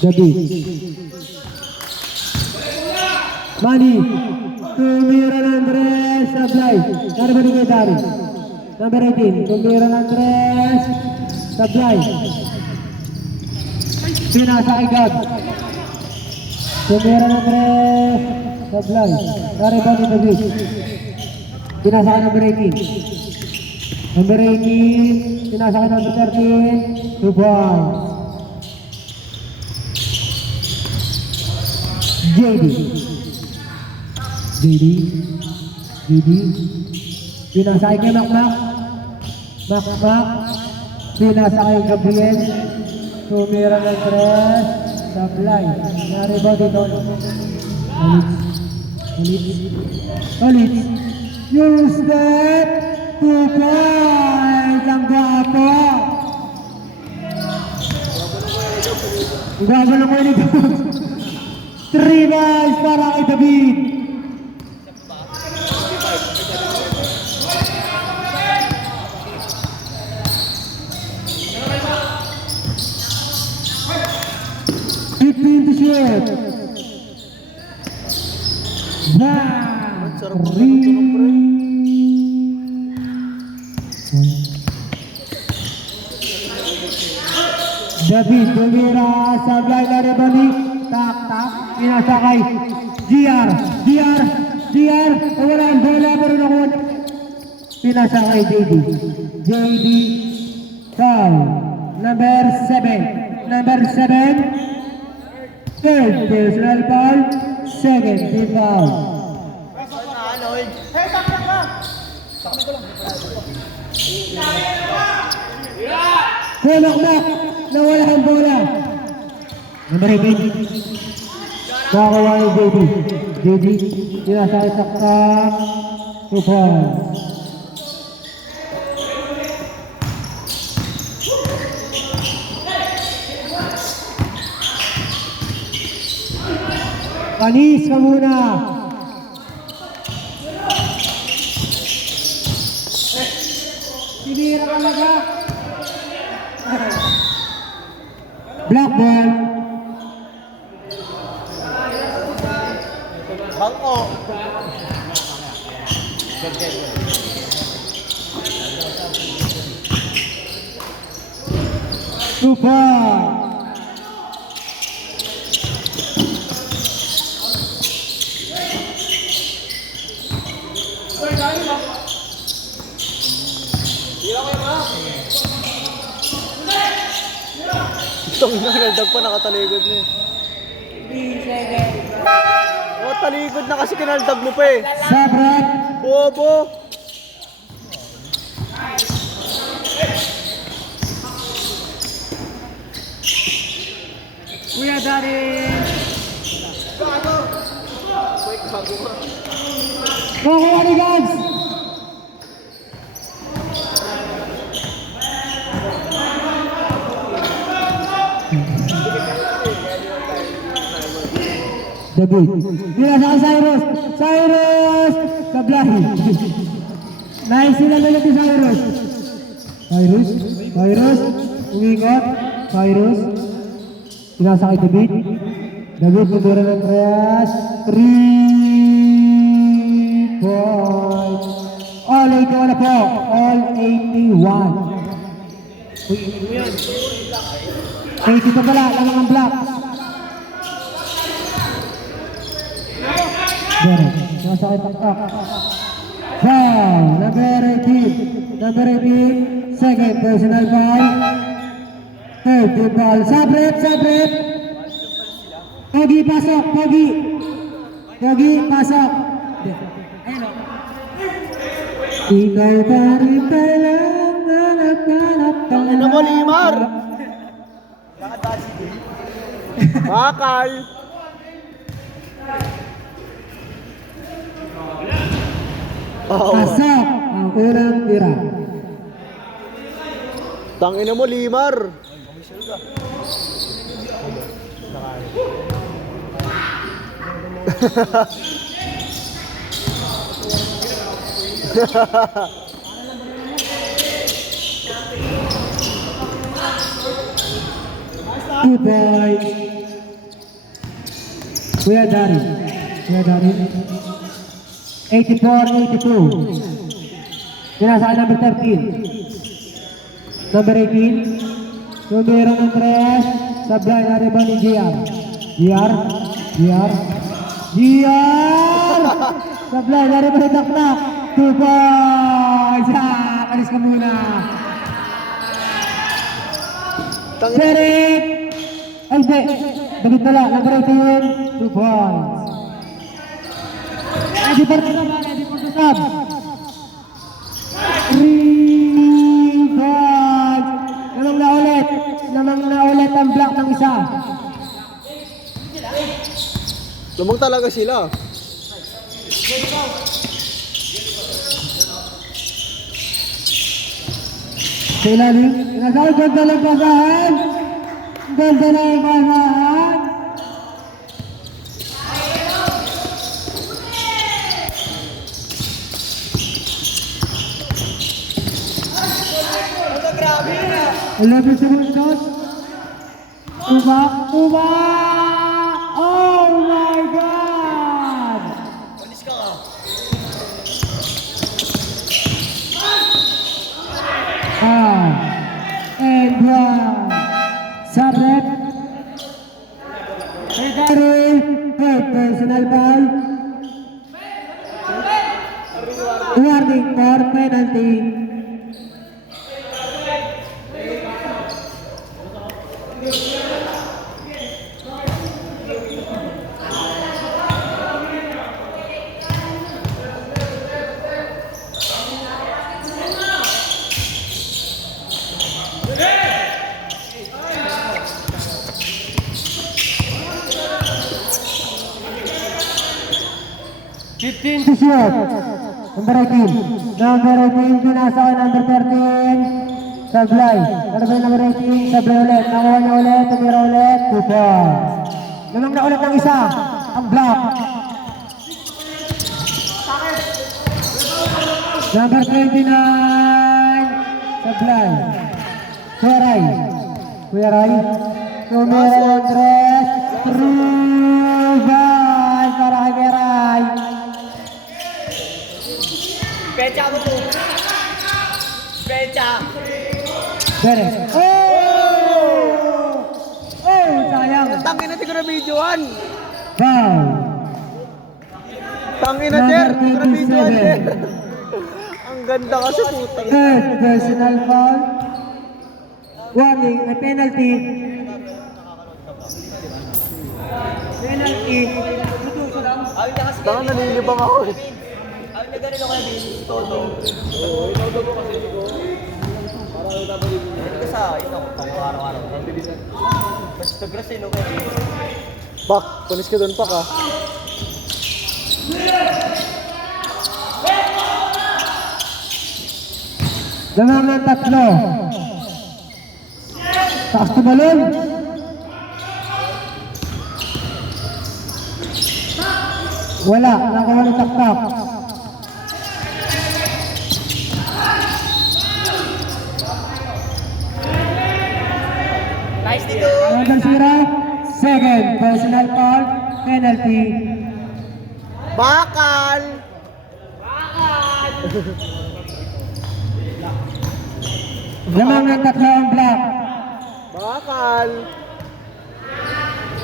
David. Mani. Tumira ng Andres. Sablay. Karba ni Kedari. Number 18. Tumira ng Andres. Sablay. Pinasa kay God. Tumira ng Andres. Sablay. Karba ni David. Pinasa kay number 18. Number 18. Pinasa kay number 13. 2 points. JD. Pinasa kay Makmak. Pinasa kay Gabriel. Tumira ng Tres. Sablay. Naribaw dito. Ulit. Use that. 2 points. Ang gwapo. Gwapo lang mo nito. 3 points para kay David. To shoot. David tumira Sablay na rebalik. Tak. Pinasa kay GR. Wala ang bola pero nakuha. Pinasa kay JD. Foul. Number 7. Third personal foul, second team foul. Kumakmak, nawala ang bola. Number 18. Kakawa ni JD. Sinasakit Taktak. 2 points. Panis ka muna. Sinira ka laga. Black ball. Bangko. Super. Itong nagdag pa, nakataligod na eh. Oh, taligod na kasi kinaldag mo pa eh. Sabrat. Bobo. Kuya Darin. Kuya ni guys. David. Pinasa kay Cyrus. Sablay. Naisilan ulit ni Cyrus. Cyrus, umikot. Cyrus, sinasakay David. David, pagdura ng Andreas. 3 points. All 81 na po. All 81. 82 pala, lamang ang block. Derek, sinasakay taktak. Foul, number 18, second personal foul. Third team foul, sabrep. Pogi, pasok, Pogi, pasok. Ayun o. Ikaw pa rin talang hanap. Ano mo, Limar? Bakal. Pasok ang unang tira. Tangina mo, Limar. Two points. Kuya Darin. 84-82. Sinasakay number 13. Number 18. Numero ng 3. Sablay na rin ba ni GR? GR. Sablay na rin ba ni Taktak? 2 points. Alis ka muna. Derek! Ay, hindi. David pala. Number 18. 2 points. Ready for the sub. 3 points. Namang na ulit ang block ng isa. Lumang talaga sila. Sa ilalim. Nasaan ganda ng basahan. Ganda ng basahan. Grabe na. 11 seconds. Uba. Oh my God! Alis ka nga. And one. Sabrep. Third personal foul. Warning for penalty. To shoot. Number 18. Pinasa ko number 13. Sablay. Number 18. Sablay ulit. Nakuha niya ulit. Tumira ulit. 2 points. Namang na ulit ng isa. Ang block. Number 29. Sablay. Kuya Ray. Numero 3. Ruban. Para kay Kuya Ray. Pecha mo to. Pecha. Derek. Oh, sayang. Tangin na siguro videoan. Foul. Tangin na, Jer. Siguro videoan, Jer. Ang ganda kasi putang. Third personal foul. Warning, a penalty. Tangin, nalilibang ako eh. Nagano ko na din todo. Oo, ito mo kasi ko. Para dapat ito sa ito araw-araw. Basta grass no kay. Pak, punis ka doon, Pak ah. Damang tatlo. Taas na balon. Wala, nakuha ni Taktak. Number 0, second personal foul, penalty. Bakal! Lamang ng tatlo ang block. Bakal!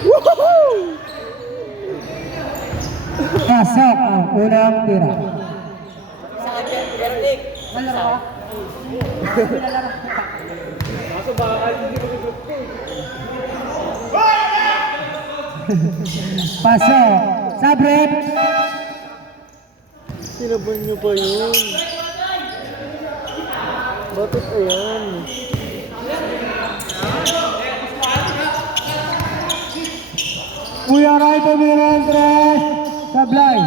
Woohoo! Pasok ang unang tira. Pasok. Sabrep. Sinaban niyo pa yun. Bakit ayan? Kuya Raito Mirandres. Sablay.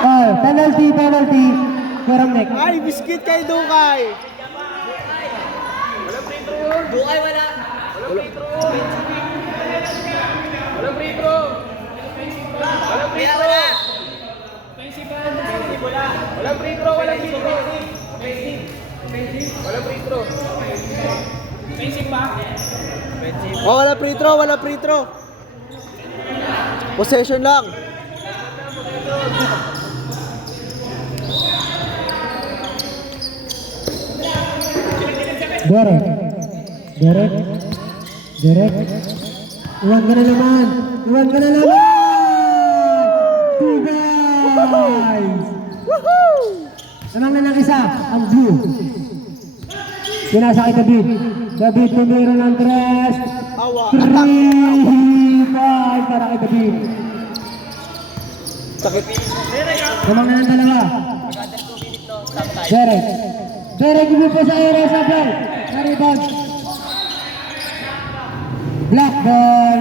Oh, penalty. Kurang neck. Ay, biskit kay Dukay! Dukay wala. Walang free throw. Walang free throw. Walang free throw. Walang free throw. Oh, wala free throw. Possession lang. Derek. Iwan ka na naman. Two guys. Woohoo! Namang na ng isa, ang blue. Sinasakay David tumiro ng tres. Awa. 3-5 para kay David. Sakit. Namang na ng dalawa. Derek ibu po sa area sa ball. Na-rebound. Black ball.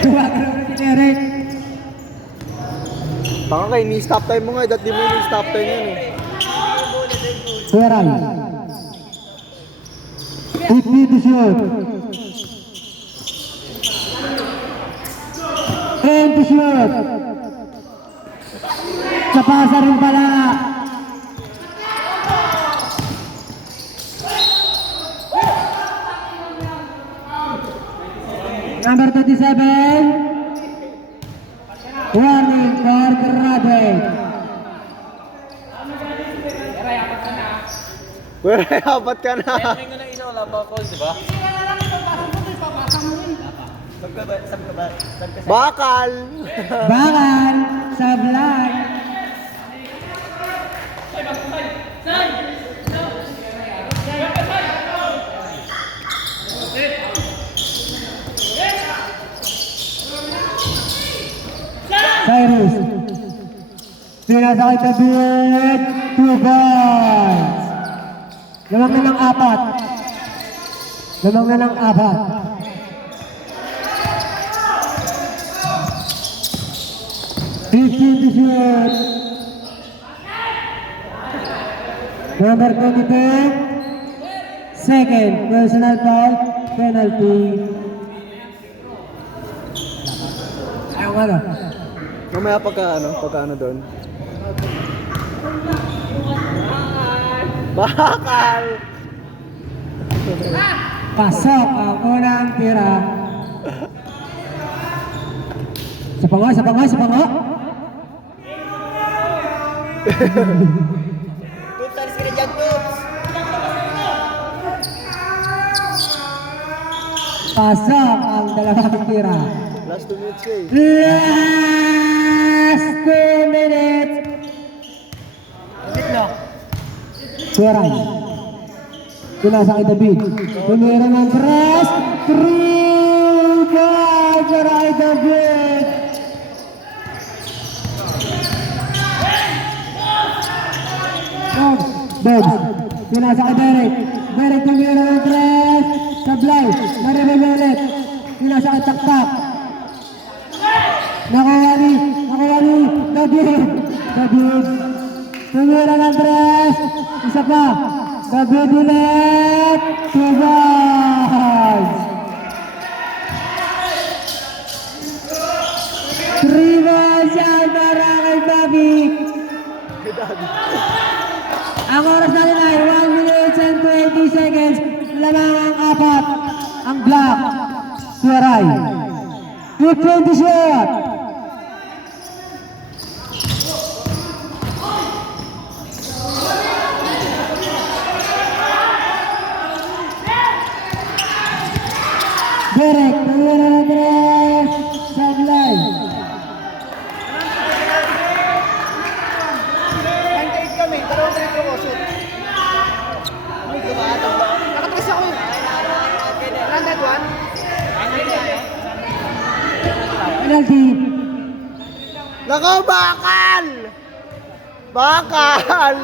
Duwa ka naman si Derek. Baka kayo, ni-stop time mo nga. Dati di mo ni-stop time yun eh. Kuyaran. 50 to shoot. And to shoot. Sa pasa rin pala. Number 27. Warning for graduate. Well, apat ka na. Entering ko ng isa, wala pa call, di ba? Bakal. Bakal. Sablay. Cyrus. Pinasakay David. 2 points. Lamang na ng 4. 15 to shoot. Number 22. Second personal foul, penalty. Ayaw nga na. Mamaya pagka ano doon. Bakal. Pasok ang unang tira. Sa pango. Toops, alis ka na dyan, Toops. Pasok ang dalawang tira. Last 2 minutes eh. Last 2 minutes. Kuyaran. Pinasa kay David. Tumira ng tres. 3-5 para kay David. Dogs. Pinasa kay Derek. Derek tumira ng tres. Sablay. Naribay ulit. Pinasa kay Taktak. Nakuha ni David. Tumira ng tres. Isa pa. David ulit. 2 balls. 3 balls yan para kay David. Suaray. 220 shot. Derek, Pangalanan Andres, sideline. 98 kami, dalawang free throw ko, shoot. Ay, gumatang ba? Nakatrace ako yun. Landed one. Penalty. Nako, bakal! Bakal!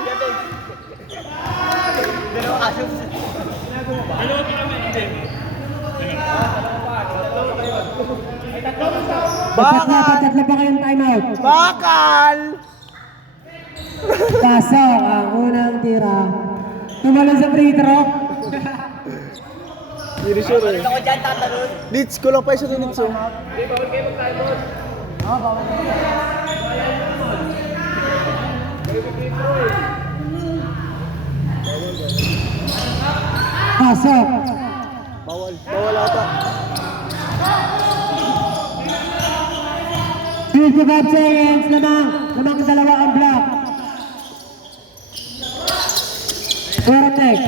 Bakal! Tatlo pa kayong timeout. Bakal! Pasok ang unang tira. Tumalon sa free throw. Hindi sure eh. Ako dyan, tatalon. Leeds ko lang pa isa din so. Pasok. Bawal. Bawal ata. 55 seconds lamang. Lamang dalawa ang block. Protect.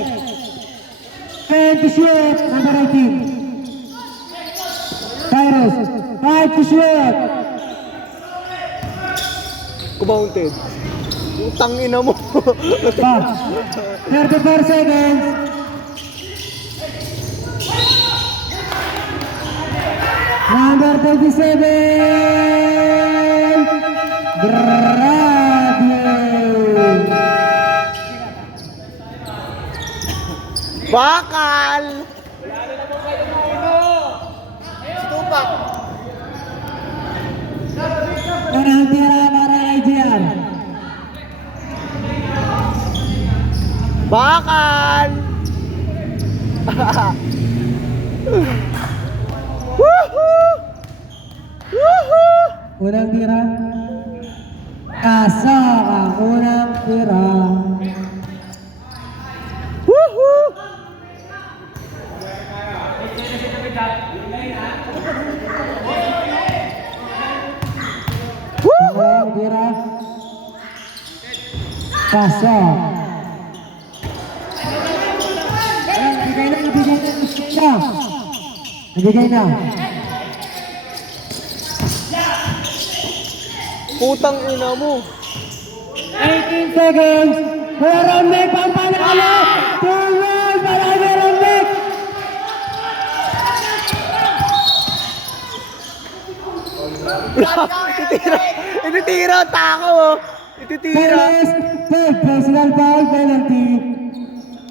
And to shoot. Number 18. Cyrus. 5 to shoot. Kumounted. Yung tangina mo. Back. 34 seconds. Number 27. Grabe. Bakal! Si Tupac. Unang tira para kay JR. Bakal! Woohoo! Woohoo! Unang tira. Pasok ang unang tira. Woohoo! Unang tira. Pasok. Ibigay na. Ibigay na. Putang ina mo. 18 seconds. Meron Nick ang panalo. Tuloy para meron Nick. Ititira. Ititira. Tako oh. Ititira. Perez, third personal foul penalty.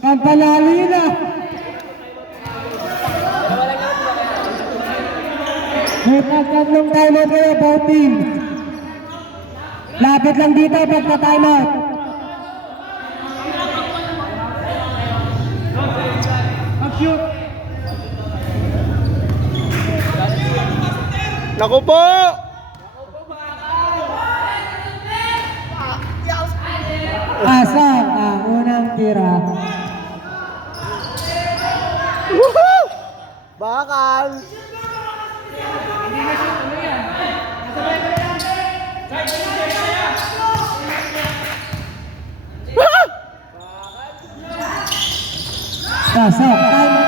Ang panalo yun ah. May pagkatlong timeout kayo, both teams. Lapit lang dito pagka-timeout. Naku po! Pasok ang unang tira. Woohoo! Bakal! Pasok. Timeout.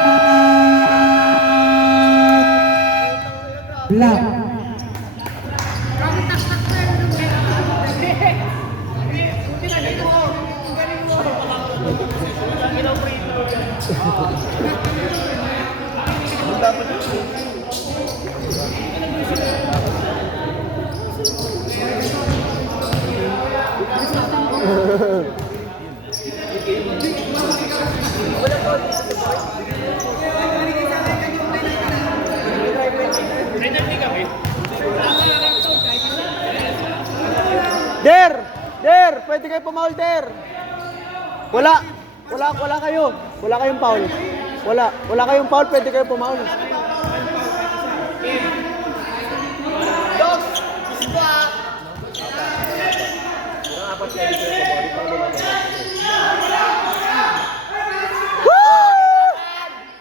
Block. Der, pwede kayo pumaul, Der. Wala kayo. Wala kayong foul. Wala kayong foul, pwede kayo pumaul. Woo!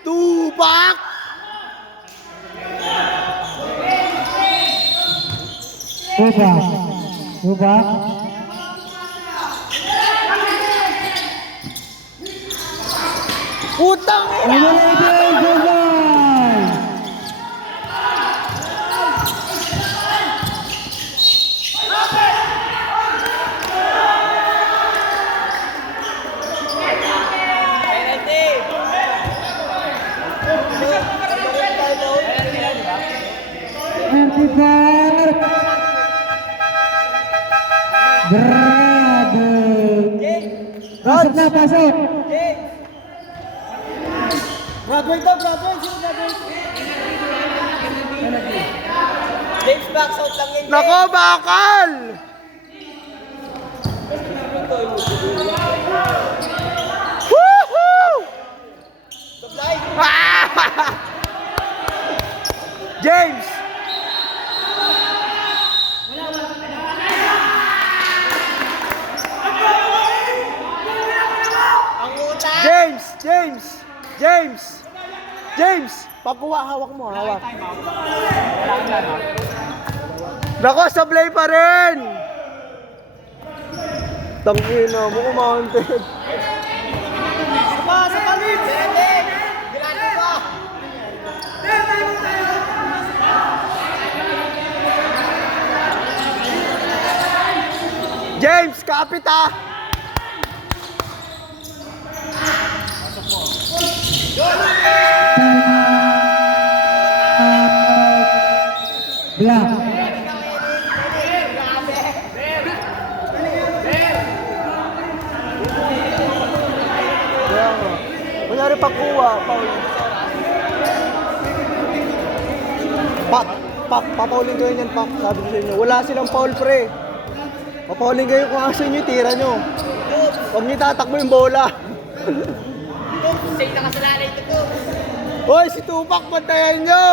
Tupac! Uba. Uba. Putang ina! Eliminated Dubai. Grabe. Pasok na, pasok. Graduate daw, graduate. Sino graduate? James, box out lang yan. Nako, bakal! Woohoo! Supply. James! Ang uta. James! James! James! James! Pakuha, hawak mo, hawak. Nako, sablay pa rin! Tangina mo, kumounted. Sa palit. Direte. Ginagawa pa. James, kapit ah! Black. Kaya nga. Kunyari pakuha, Paul. Papaulin kayo niyan, Pak. Sabi ko sa inyo. Wala silang Paul, pre. Papaulin kayo kung asa inyo, tira nyo. Huwag niyo tatakbo yung bola. Sa'yo nakasalalay ito po. Hoy, si Tupac, pantayan nyo!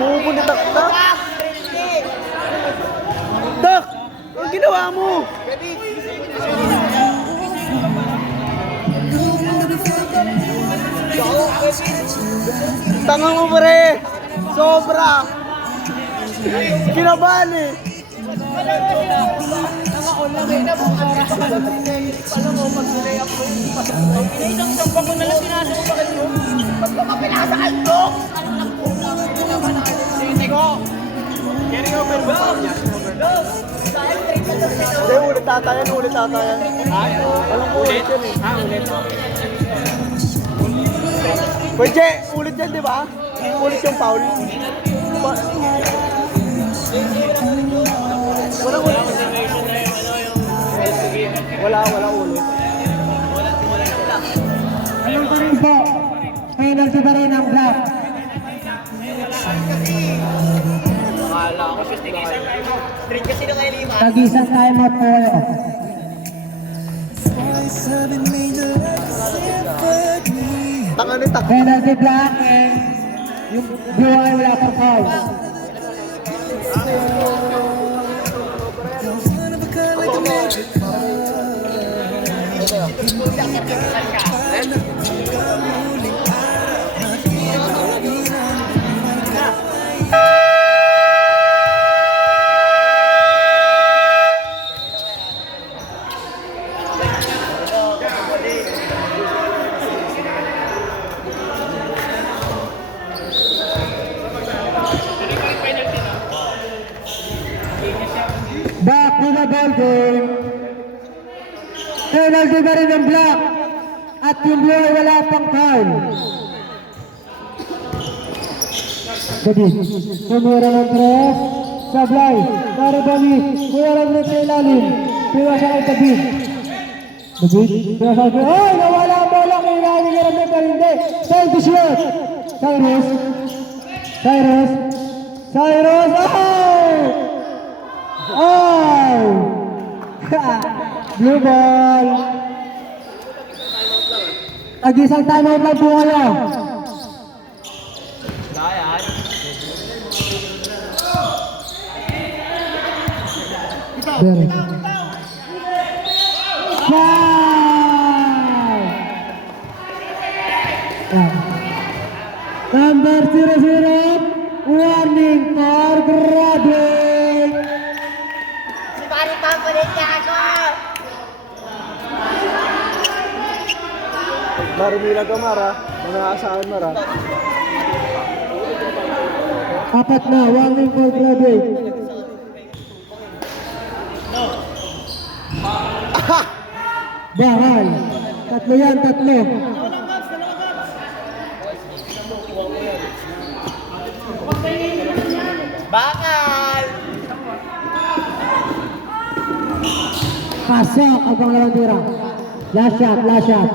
Bubo na tak. Tak! Ang ginawa mo? Tanga mo pare! Sobra! Kinabahan eh! Alam mo, pag-delay ako yung isang samba ko na lang sinasa ko bakit yun? Ba't ka mapinasakal ko? Sige ko! Carry over ba? Hindi, ulit tatayan. Walang ulit yan eh. Ulit. Pwede, ulit yan di ba? Ulit yung foul. Walang ulit. Wala ulit. Ayun pa rin po. Penalty pa rin ang Black. Akala ko siya stigisan tayo mo. Drink kasi na kayo lima. Tag-isang timeout po kayo. Tanga ni tak. Penalty Black. Yung blue ay wala pa foul. ball game. Penalty pa rin ng black. At yung blue ay wala pang foul. David, tumira ng tres. Sablay, Maribani, tumira ng sa ilalim. Pinasa kay David. David, pinasa kay... Ay, nawala ang bola kay ilalim. Pero hindi. Time to shoot. Cyrus. Oh! Blue ball. Nag-isang timeout lang po kayo. Dayan. Foul! Number 00, warning for grabbing. Marumila ka, Mara. Mga asahan, Mara. Apat na, warning for grabbing. Bahal. Tatlo yan, tatlo. Bakal! Pasok ang pangalawang tira. Last shot.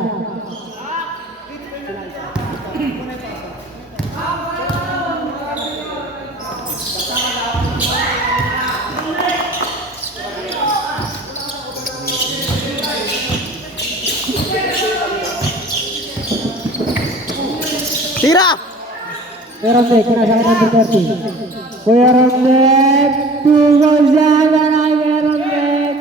Tira! Kuya Romnek, kinasakit number 30. Kuya Romnek, 2 goals yan, Kuya Romnek.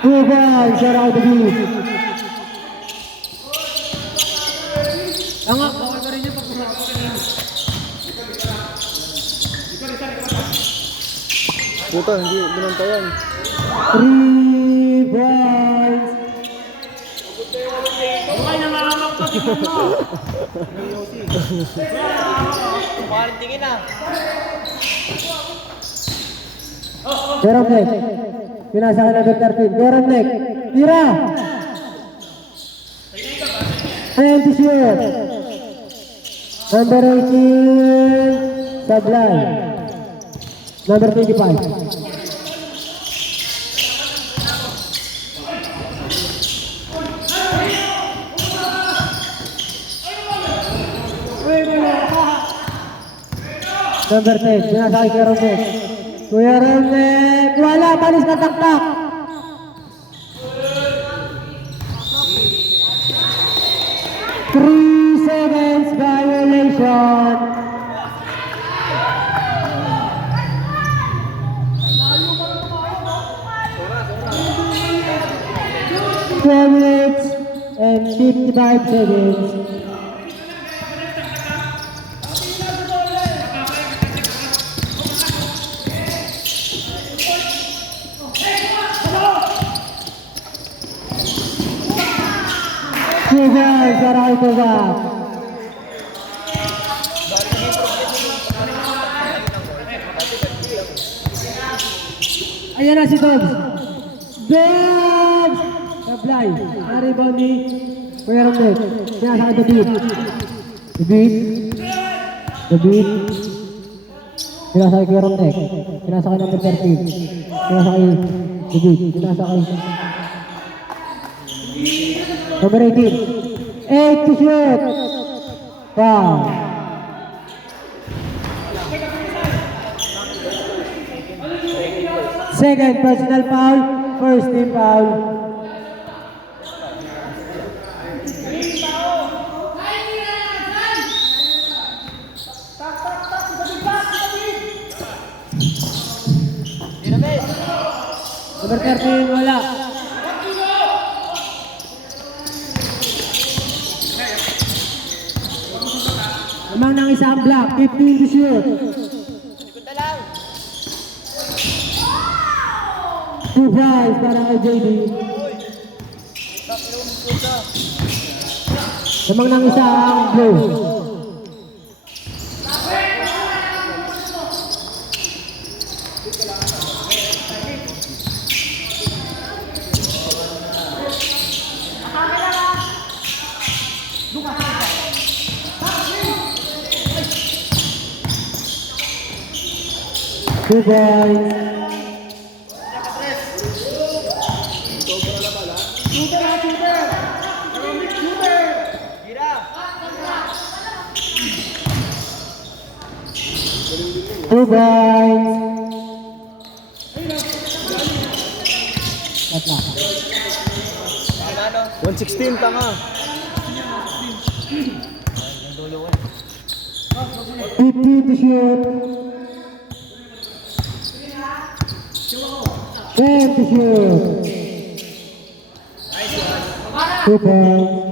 Two goals, you're out of the beat. Tanga, bawal ka rin yung pagkumakas. Puta, hindi binantayan. 3 balls. Parang tingin na. Jeromnek, pinasa ka na 13. Jeromnek, tira! And to shoot. Number 18, Sablay. Number 25. Number 10, pinasa kay Jeromnek. Kuya Romnek, wala, palis na taktak. Seconds violation. Four minutes and 55 seconds. Two guys are out of that. Ayan na si Dobbs. Dobbs! Sablay. Na-rebound ni Kuya Romnek. Pinasa kay David. Pinasa kay Kuya Romnek. Pinasa kay number 13. Pinasa kay David. Pinasa kay number 18. 8 to shoot. Foul. Second personal foul, first team foul. Number 13, wala. Lamang ng isang block, 15 to shoot. Ikot na lang. 2 points para kay JD. Lamang ng isa ang blue. Two points. Two points. Tatla. 116, tanga. 15 to shoot. 10 to shoot. 2 points.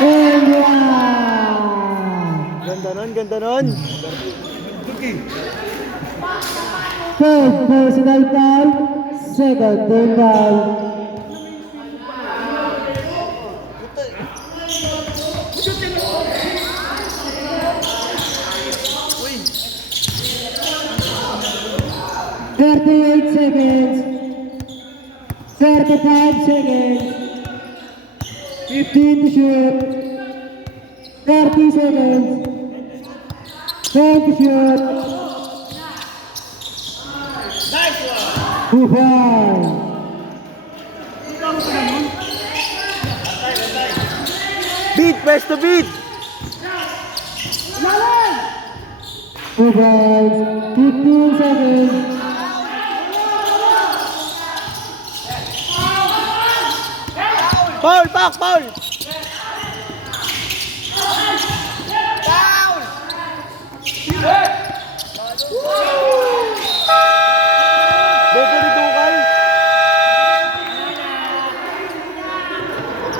And one. Ganda nun, ganda nun. First personal foul, second team foul. $38 seconds. 35 seconds. 15 to shoot. 30 seconds. 10 to shoot. 2 points. Beat, press to beat. 2 points. 15 seconds. Foul, back, foul.